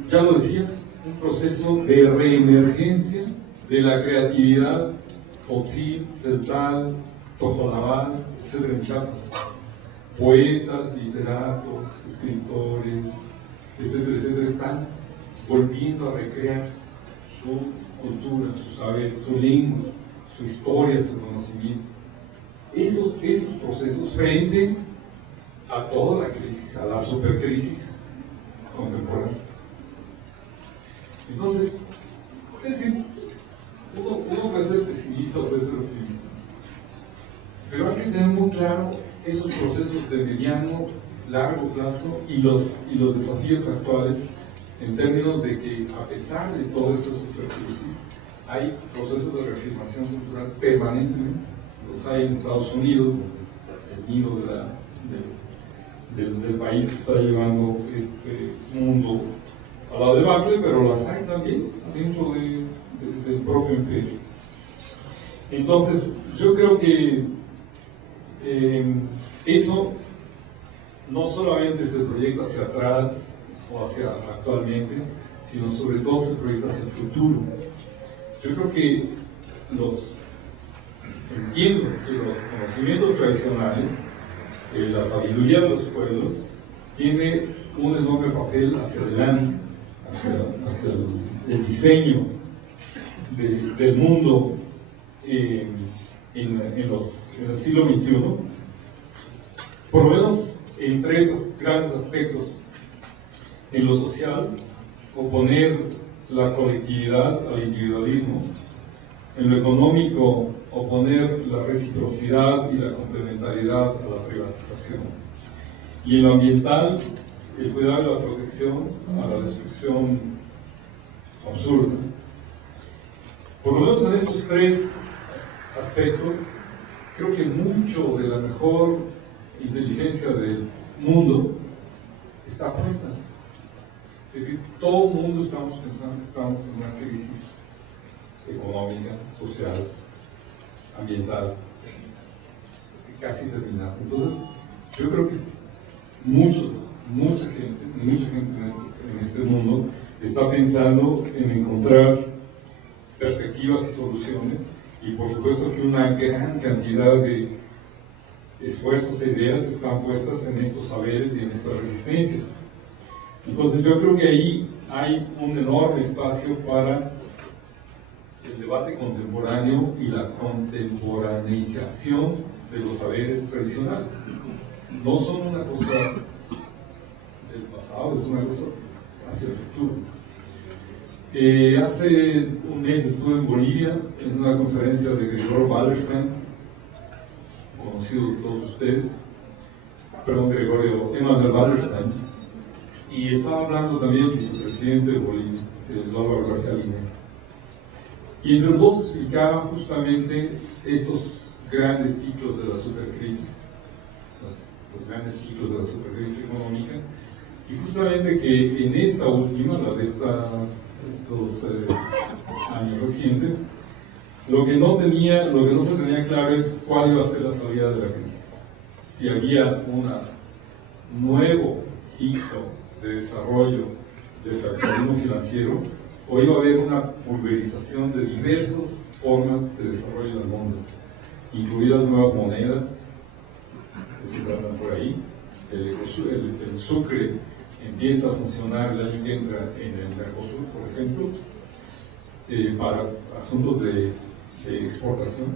Ya lo decía, un proceso de reemergencia de la creatividad Tzotzil, Celtal, Tojolabal, etcétera, en Chiapas. Poetas, literatos, escritores, etcétera, etcétera, están volviendo a recrear su cultura, su saber, su lengua, su historia, su conocimiento. Esos procesos frente a toda la crisis, a la supercrisis contemporánea. Entonces, es decir, uno puede ser pesimista o puede ser optimista, pero hay que tener muy claro esos procesos de mediano, largo plazo y los desafíos actuales en términos de que a pesar de todas esas supercrisis hay procesos de reafirmación cultural permanentemente. Los hay en Estados Unidos, el nido del país que está llevando este mundo a la debacle, pero las hay también dentro del propio imperio. Entonces, yo creo que eso no solamente se proyecta hacia atrás o hacia actualmente, sino sobre todo se proyecta hacia el futuro. Yo creo que entiendo que los conocimientos tradicionales, la sabiduría de los pueblos, tiene un enorme papel hacia adelante, hacia el diseño del mundo en el siglo XXI, por lo menos en tres grandes aspectos. En lo social, oponer la colectividad al individualismo. En lo económico, oponer la reciprocidad y la complementariedad a la privatización. Y en lo ambiental, el cuidado de la protección a la destrucción absurda. Por lo menos en esos tres aspectos, creo que mucho de la mejor inteligencia del mundo está puesta. Es decir, todo el mundo estamos pensando que estamos en una crisis económica, social, ambiental, casi terminada. Entonces, yo creo que mucha gente en este mundo está pensando en encontrar perspectivas y soluciones, y por supuesto que una gran cantidad de esfuerzos e ideas están puestas en estos saberes y en estas resistencias. Entonces yo creo que ahí hay un enorme espacio para el debate contemporáneo y la contemporaneización de los saberes tradicionales. No son una cosa del pasado, es una cosa hacia el futuro. Hace un mes estuve en Bolivia en una conferencia de Gregor Wallerstein, conocido de todos ustedes, Emanuel Wallerstein, y estaba hablando también el vicepresidente de Bolivia, Álvaro García Linera. Y entre los dos explicaba justamente estos grandes ciclos de la supercrisis, los grandes ciclos de la supercrisis económica, y justamente que en esta última, la de estos años recientes, lo que no se tenía claro es cuál iba a ser la salida de la crisis. Si había un nuevo ciclo de desarrollo del capitalismo financiero, o iba a haber una pulverización de diversas formas de desarrollo del mundo. incluidas nuevas monedas, que se tratan por ahí. El Sucre empieza a funcionar el año que entra en el Mercosur, por ejemplo, para asuntos de exportación.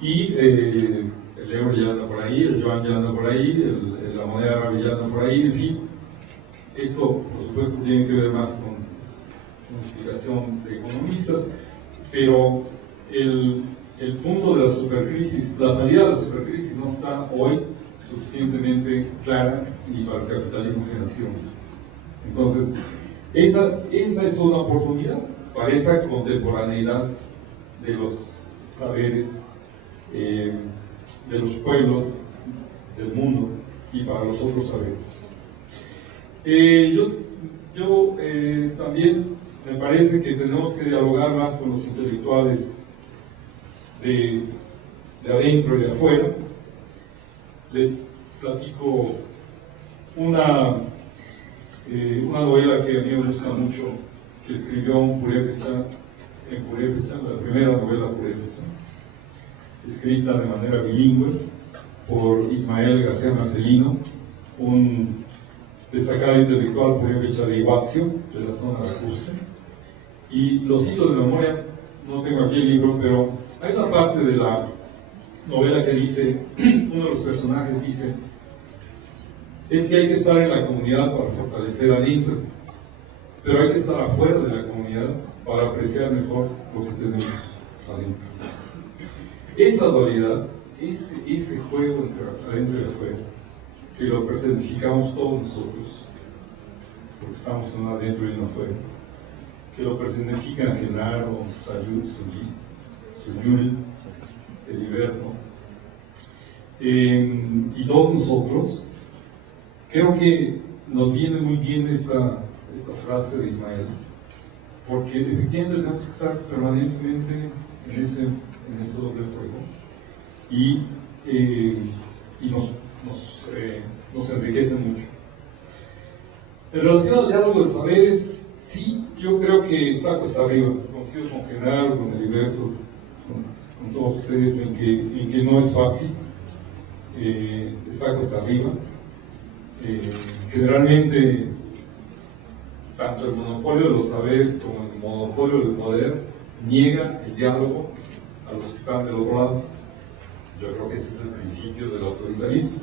Y el euro ya anda por ahí, el yuan ya anda por ahí, la moneda árabe ya anda por ahí, en fin. Esto, por supuesto, tiene que ver más con una explicación de economistas, pero el punto de la supercrisis, la salida de la supercrisis no está hoy suficientemente clara ni para el capitalismo financiero. Entonces, esa es una oportunidad para esa contemporaneidad de los saberes, de los pueblos del mundo y para los otros saberes. Yo también me parece que tenemos que dialogar más con los intelectuales de adentro y de afuera. Les platico una novela que a mí me gusta mucho, que escribió un purépecha, la primera novela purépecha, escrita de manera bilingüe por Ismael García Marcelino, un destacado intelectual purépecha de Iguazio, de la zona de Lacustre. Y los cito de memoria, no tengo aquí el libro, pero hay una parte de la novela que dice, uno de los personajes dice, es que hay que estar en la comunidad para fortalecer adentro, pero hay que estar afuera de la comunidad para apreciar mejor lo que tenemos adentro. Esa dualidad, ese juego entre adentro y afuera, que lo personificamos todos nosotros, porque estamos uno adentro y uno afuera, que lo personifican Genaro, Sayud, Suyul, Heriberto, y todos nosotros. Creo que nos viene muy bien esta frase de Ismael, porque efectivamente tenemos que estar permanentemente en ese doble fuego y nos enriquece mucho. En relación al diálogo de saberes, sí, yo creo que está cuesta arriba, coincido con Genaro, con Heriberto, con todos ustedes en que no es fácil, está cuesta arriba. Generalmente, tanto el monopolio de los saberes como el monopolio del poder niega el diálogo a los que están del otro lado. Yo creo que ese es el principio del autoritarismo.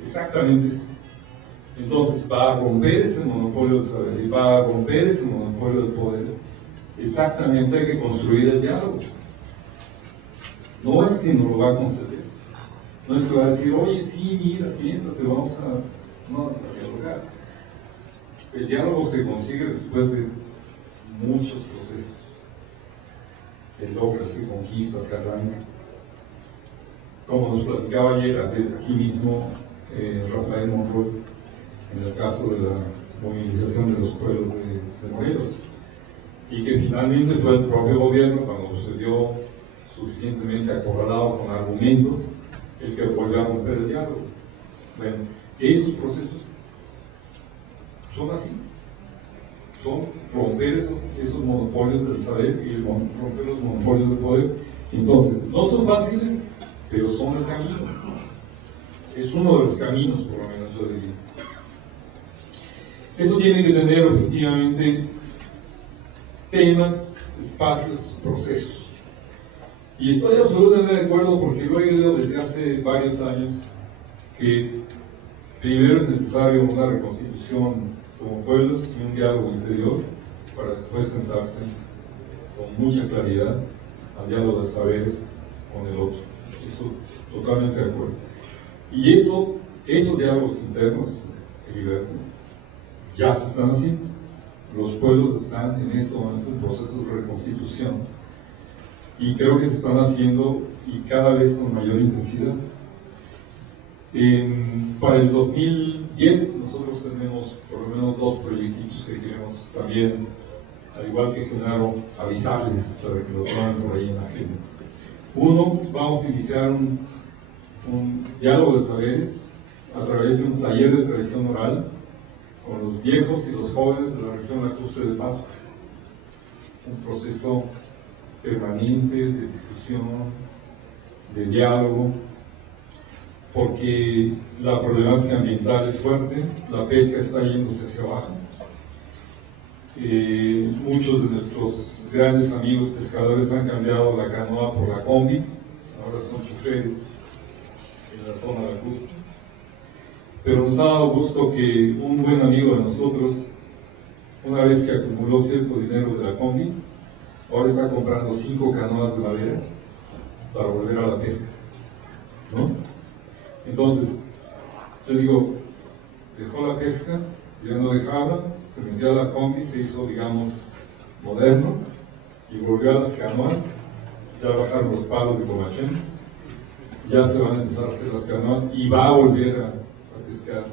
Exactamente eso. Entonces, para romper ese monopolio del saber y para romper ese monopolio del poder, exactamente hay que construir el diálogo. No es que nos lo va a conceder. No es que va a decir, oye, sí, mira, siéntate, vamos a dialogar. El diálogo se consigue después de muchos procesos. Se logra, se conquista, se arranca. Como nos platicaba ayer aquí mismo Rafael Monroy, en el caso de la movilización de los pueblos de Morelos, y que finalmente fue el propio gobierno, cuando se vio suficientemente acorralado con argumentos, el que volvió a romper el diálogo. Bueno, esos procesos son así, son romper esos monopolios del saber y romper los monopolios del poder. Entonces, no son fáciles, pero son el camino. Es uno de los caminos, por lo menos yo diría. Eso tiene que tener efectivamente temas, espacios, procesos. Y estoy absolutamente de acuerdo porque lo he oído desde hace varios años que primero es necesario una reconstitución como pueblos y un diálogo interior para después sentarse con mucha claridad al diálogo de saberes con el otro. Eso, totalmente de acuerdo. Y esos diálogos internos, Heriberto, ya se están haciendo. Los pueblos están en este momento en procesos de reconstitución y creo que se están haciendo y cada vez con mayor intensidad. Para el 2010 nosotros tenemos por lo menos 2 proyectitos que queremos también, al igual que Genaro, avisarles para que lo tomen por ahí en la agenda. Uno, vamos a iniciar un diálogo de saberes a través de un taller de tradición oral con los viejos y los jóvenes de la región lacustre de Pascua. Un proceso permanente, de discusión, de diálogo, porque la problemática ambiental es fuerte, la pesca está yéndose hacia abajo. Muchos de nuestros grandes amigos pescadores han cambiado la canoa por la combi, ahora son choferes en la zona de la costa. Pero nos ha dado gusto que un buen amigo de nosotros, una vez que acumuló cierto dinero de la combi, ahora está comprando 5 canoas de madera para volver a la pesca, ¿no? Entonces, yo digo, dejó la pesca, ya no dejaba, se metió a la combi, se hizo, digamos, moderno, y volvió a las canoas, ya bajaron los palos de Comachén, ya se van a empezar a hacer las canoas, y va a volver a pescar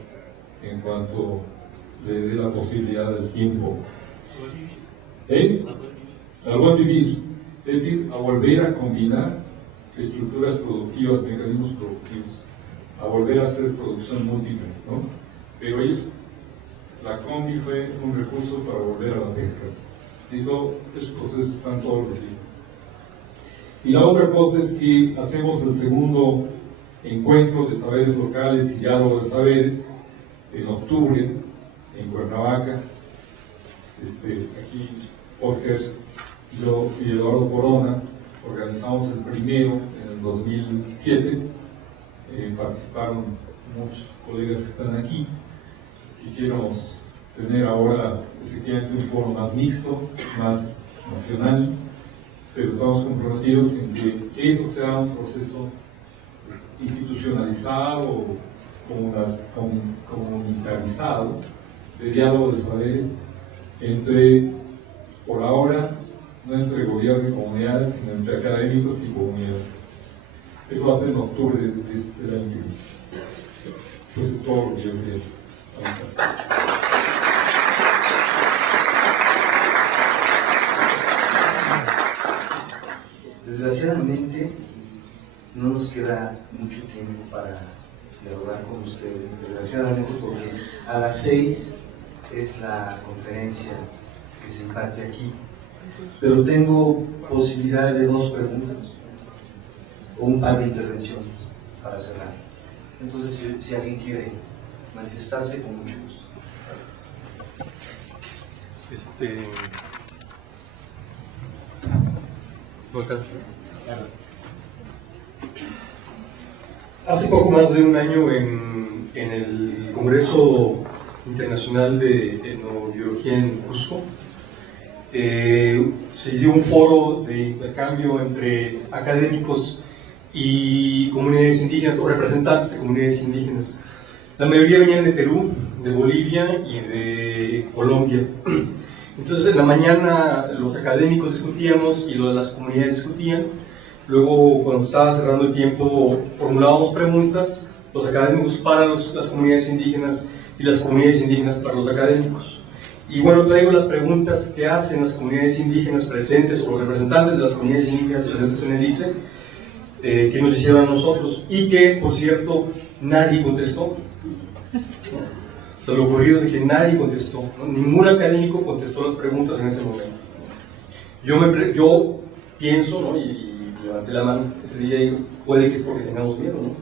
en cuanto le dé la posibilidad del tiempo. Al buen vivir, es decir, a volver a combinar estructuras productivas, mecanismos productivos, a volver a hacer producción múltiple, ¿no? Pero ellos, la combi fue un recurso para volver a la pesca. Esos procesos están todos los días. Y la otra cosa es que hacemos el segundo encuentro de saberes locales y diálogo de saberes en octubre en Cuernavaca. Aquí Jorge, yo y Eduardo Corona organizamos el primero en el 2007. Participaron muchos colegas que están aquí. Quisiéramos tener ahora efectivamente un foro más mixto, más nacional, pero estamos comprometidos en que eso sea un proceso institucionalizado, comunitarizado, de diálogo de saberes entre, por ahora, no entre gobierno y comunidades, sino entre académicos y comunidades. Eso va a ser en octubre del año que viene. Pues es todo lo que yo quería avanzar. Desgraciadamente, no nos queda mucho tiempo para dialogar con ustedes, desgraciadamente, porque a las 6 es la conferencia que se imparte aquí. Pero tengo posibilidad de 2 preguntas o un par de intervenciones para cerrar. Entonces, si alguien quiere manifestarse, con mucho gusto. Hace poco más de un año en el Congreso Internacional de Etnobiología en Cusco, se dio un foro de intercambio entre académicos y comunidades indígenas o representantes de comunidades indígenas. La mayoría venían de Perú, de Bolivia y de Colombia. Entonces en la mañana los académicos discutíamos y las comunidades discutían. Luego, cuando estaba cerrando el tiempo, formulábamos preguntas, los académicos para las comunidades indígenas y las comunidades indígenas para los académicos. Y bueno, traigo las preguntas que hacen las comunidades indígenas presentes o los representantes de las comunidades indígenas presentes en el ICE, que nos hicieron a nosotros y que, por cierto, nadie contestó. O sea, lo ocurrido es que nadie contestó, ¿no? Ningún académico contestó las preguntas en ese momento. Yo pienso, ¿no? y levanté la mano ese día y puede que es porque tengamos miedo, ¿no?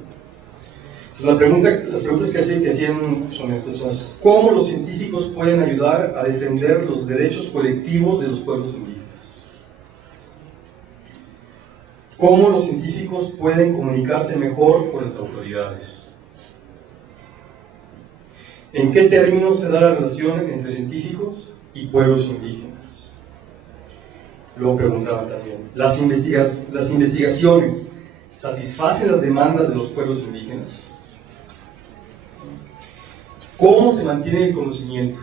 Entonces las preguntas que hacían son estas. ¿Cómo los científicos pueden ayudar a defender los derechos colectivos de los pueblos indígenas? ¿Cómo los científicos pueden comunicarse mejor con las autoridades? ¿En qué términos se da la relación entre científicos y pueblos indígenas? Luego preguntaba también, ¿las investigaciones satisfacen las demandas de los pueblos indígenas? ¿Cómo se mantiene el conocimiento?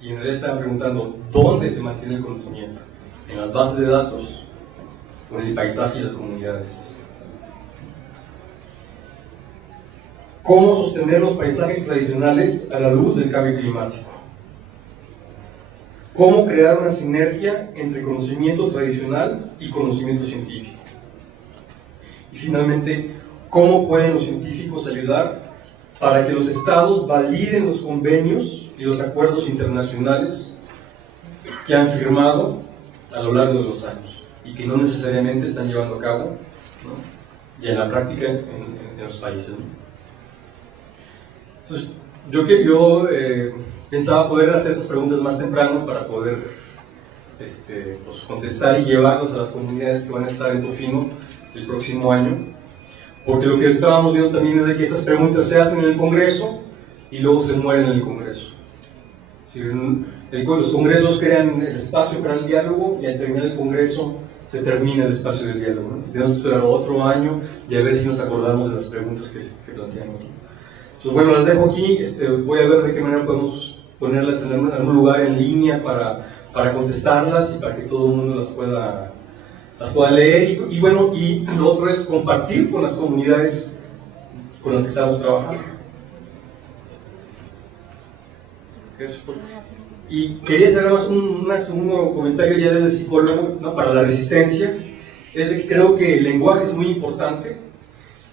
Y en realidad estaban preguntando, ¿dónde se mantiene el conocimiento? ¿En las bases de datos? ¿O en el paisaje y las comunidades? ¿Cómo sostener los paisajes tradicionales a la luz del cambio climático? ¿Cómo crear una sinergia entre conocimiento tradicional y conocimiento científico? Y finalmente, ¿cómo pueden los científicos ayudar para que los estados validen los convenios y los acuerdos internacionales que han firmado a lo largo de los años? y que no necesariamente están llevando a cabo, ¿no? Y en la práctica en los países, ¿no? Entonces, yo pensaba poder hacer estas preguntas más temprano para poder pues, contestar y llevarlos a las comunidades que van a estar en Tofino el próximo año, porque lo que estábamos viendo también es de que esas preguntas se hacen en el Congreso y luego se mueren en el Congreso. Es decir, los congresos crean el espacio para el diálogo y al terminar el Congreso se termina el espacio del diálogo, ¿no? Tenemos que esperar otro año y a ver si nos acordamos de las preguntas que planteamos, ¿no? Entonces, bueno, las dejo aquí. Voy a ver de qué manera podemos ponerlas en algún lugar en línea para contestarlas y para que todo el mundo las pueda leer. Y bueno, y lo otro es compartir con las comunidades con las que estamos trabajando. Y quería hacer más un segundo comentario ya desde psicólogo, ¿no? Para la resistencia. Es de que creo que el lenguaje es muy importante.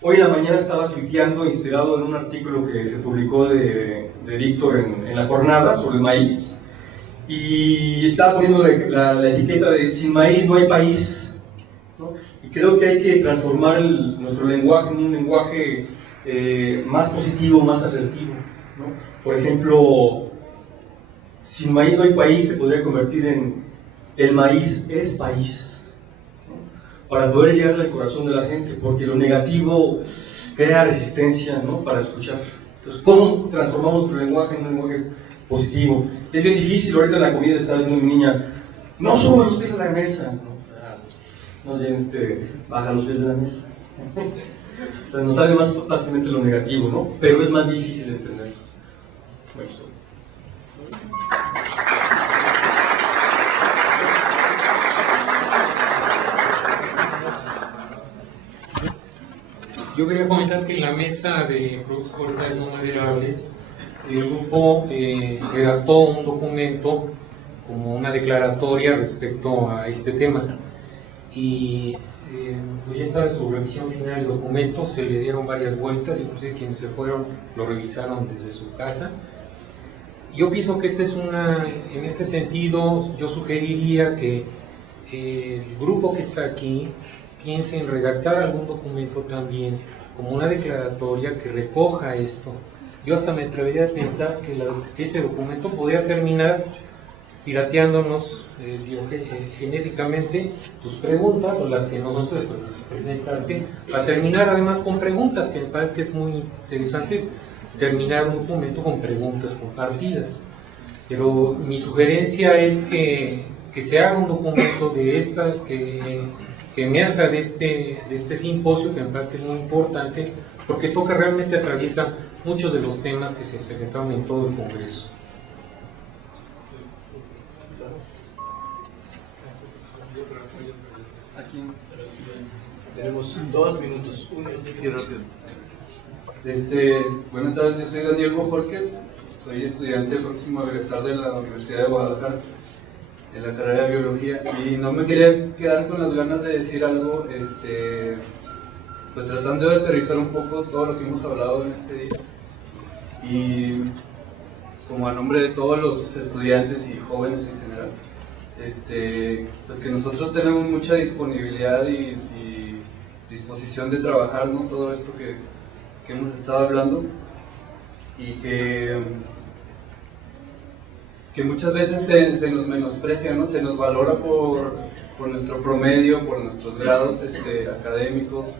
Hoy en la mañana estaba tuiteando, inspirado en un artículo que se publicó de Víctor en La Jornada sobre el maíz, y estaba poniendo la etiqueta de sin maíz no hay país, ¿no? Y creo que hay que transformar nuestro lenguaje en un lenguaje más positivo, más asertivo, ¿no? Por ejemplo, sin maíz no hay país se podría convertir en el maíz es país, ¿no? Para poder llegar al corazón de la gente, porque lo negativo crea resistencia, ¿no? Para escuchar. Entonces, ¿cómo transformamos nuestro lenguaje en un lenguaje positivo? Es bien difícil. Ahorita en la comida estaba diciendo mi niña, no suban los pies a la mesa. No sé, baja los pies de la mesa. O sea, nos sale más fácilmente lo negativo, ¿no? Pero es más difícil de entender. Bueno, Yo quería comentar que en la mesa de productos forestales no maderables, el grupo redactó un documento como una declaratoria respecto a este tema. Y pues ya estaba en su revisión final el documento, se le dieron varias vueltas, inclusive quienes se fueron lo revisaron desde su casa. Yo pienso que en este sentido, yo sugeriría que el grupo que está aquí piense en redactar algún documento también, como una declaratoria que recoja esto. Yo hasta me atrevería a pensar que ese documento podría terminar pirateándonos genéticamente tus preguntas o las que nosotros presentaste, para terminar además con preguntas, que me parece que es muy interesante terminar un documento con preguntas compartidas. Pero mi sugerencia es que se haga un documento de que emerja de este simposio, que me parece que es muy importante, porque realmente atraviesa muchos de los temas que se presentaron en todo el Congreso. Aquí tenemos 2 minutos, 1 minuto y rápido. Buenas tardes, yo soy Daniel Bojorquez, soy estudiante próximo a egresar de la Universidad de Guadalajara en la carrera de Biología, y no me quería quedar con las ganas de decir algo, pues tratando de aterrizar un poco todo lo que hemos hablado en este día, y como a nombre de todos los estudiantes y jóvenes en general, pues que nosotros tenemos mucha disponibilidad y disposición de trabajar, ¿no? Todo esto que hemos estado hablando, y que muchas veces se nos menosprecia, ¿no? Se nos valora por nuestro promedio, por nuestros grados académicos,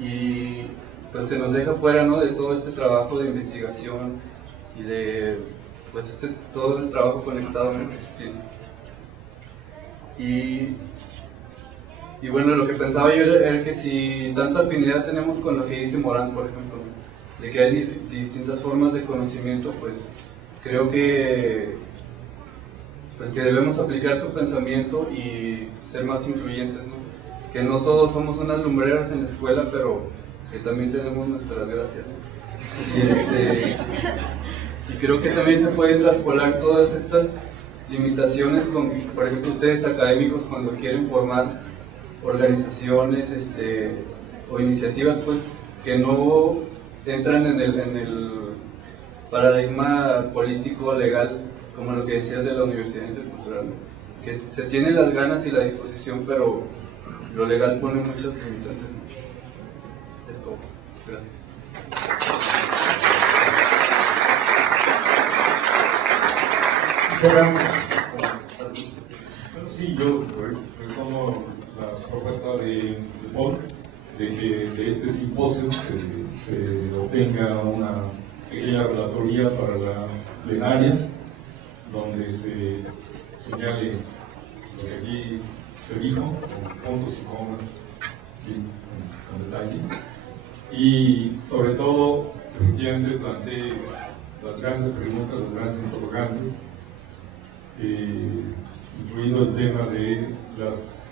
y pues se nos deja fuera, ¿no? De todo este trabajo de investigación y de pues todo el trabajo conectado, ¿no? que se tiene. Y bueno, lo que pensaba yo era que si tanta afinidad tenemos con lo que dice Morán, por ejemplo, de que hay distintas formas de conocimiento, pues creo que debemos aplicar su pensamiento y ser más incluyentes, ¿no? Que no todos somos unas lumbreras en la escuela, pero que también tenemos nuestras gracias, ¿no? Y creo que también se pueden traspolar todas estas limitaciones con, por ejemplo, ustedes académicos cuando quieren formar organizaciones o iniciativas, pues que no entran en el paradigma político legal, como lo que decías de la Universidad Intercultural, ¿no? que se tiene las ganas y la disposición, pero lo legal pone muchos limitantes. Es todo. Gracias. Cerramos. Bueno, sí, yo retomo la propuesta de Paul de que de este simposio se obtenga una pequeña relatoría para la plenaria, donde se señale lo que aquí se dijo, con puntos y comas, con detalle, y sobre todo, efectivamente, plantee las grandes preguntas, las grandes interrogantes, incluido el tema de las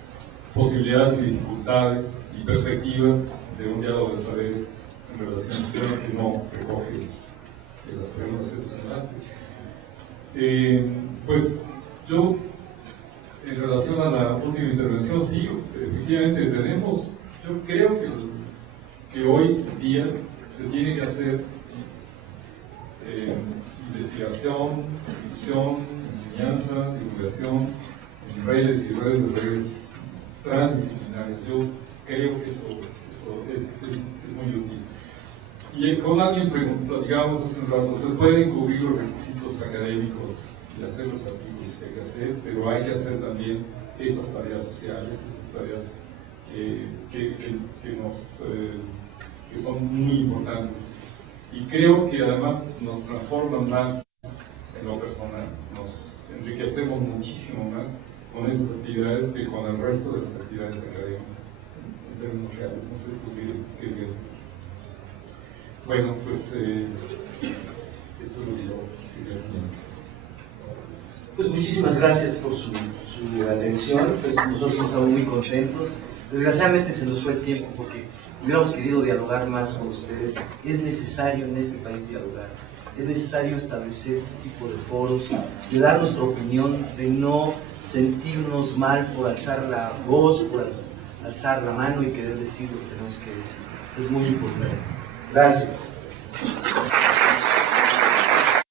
posibilidades y dificultades y perspectivas de un diálogo de saberes en relación a un tema que no recoge las preguntas que tú señalaste. Pues yo, en relación a la última intervención, sí, efectivamente tenemos, yo creo que hoy día se tiene que hacer investigación, difusión, enseñanza, divulgación en redes y redes de redes transdisciplinarias. Yo creo que eso es muy útil. Y con alguien platicábamos hace un rato, se pueden cubrir los requisitos académicos y hacer los artículos que hay que hacer, pero hay que hacer también estas tareas sociales, estas tareas que son muy importantes. Y creo que además nos transforman más en lo personal, nos enriquecemos muchísimo más con esas actividades que con el resto de las actividades académicas, en términos reales. No sé qué digas. Bueno, pues esto es lo que yo quería señalar. Pues muchísimas gracias por su atención. Pues nosotros estamos muy contentos. Desgraciadamente se nos fue el tiempo porque hubiéramos querido dialogar más con ustedes. Es necesario en este país dialogar. Es necesario establecer este tipo de foros, de dar nuestra opinión, de no sentirnos mal por alzar la voz, por alzar la mano y querer decir lo que tenemos que decir. Es muy importante. Gracias.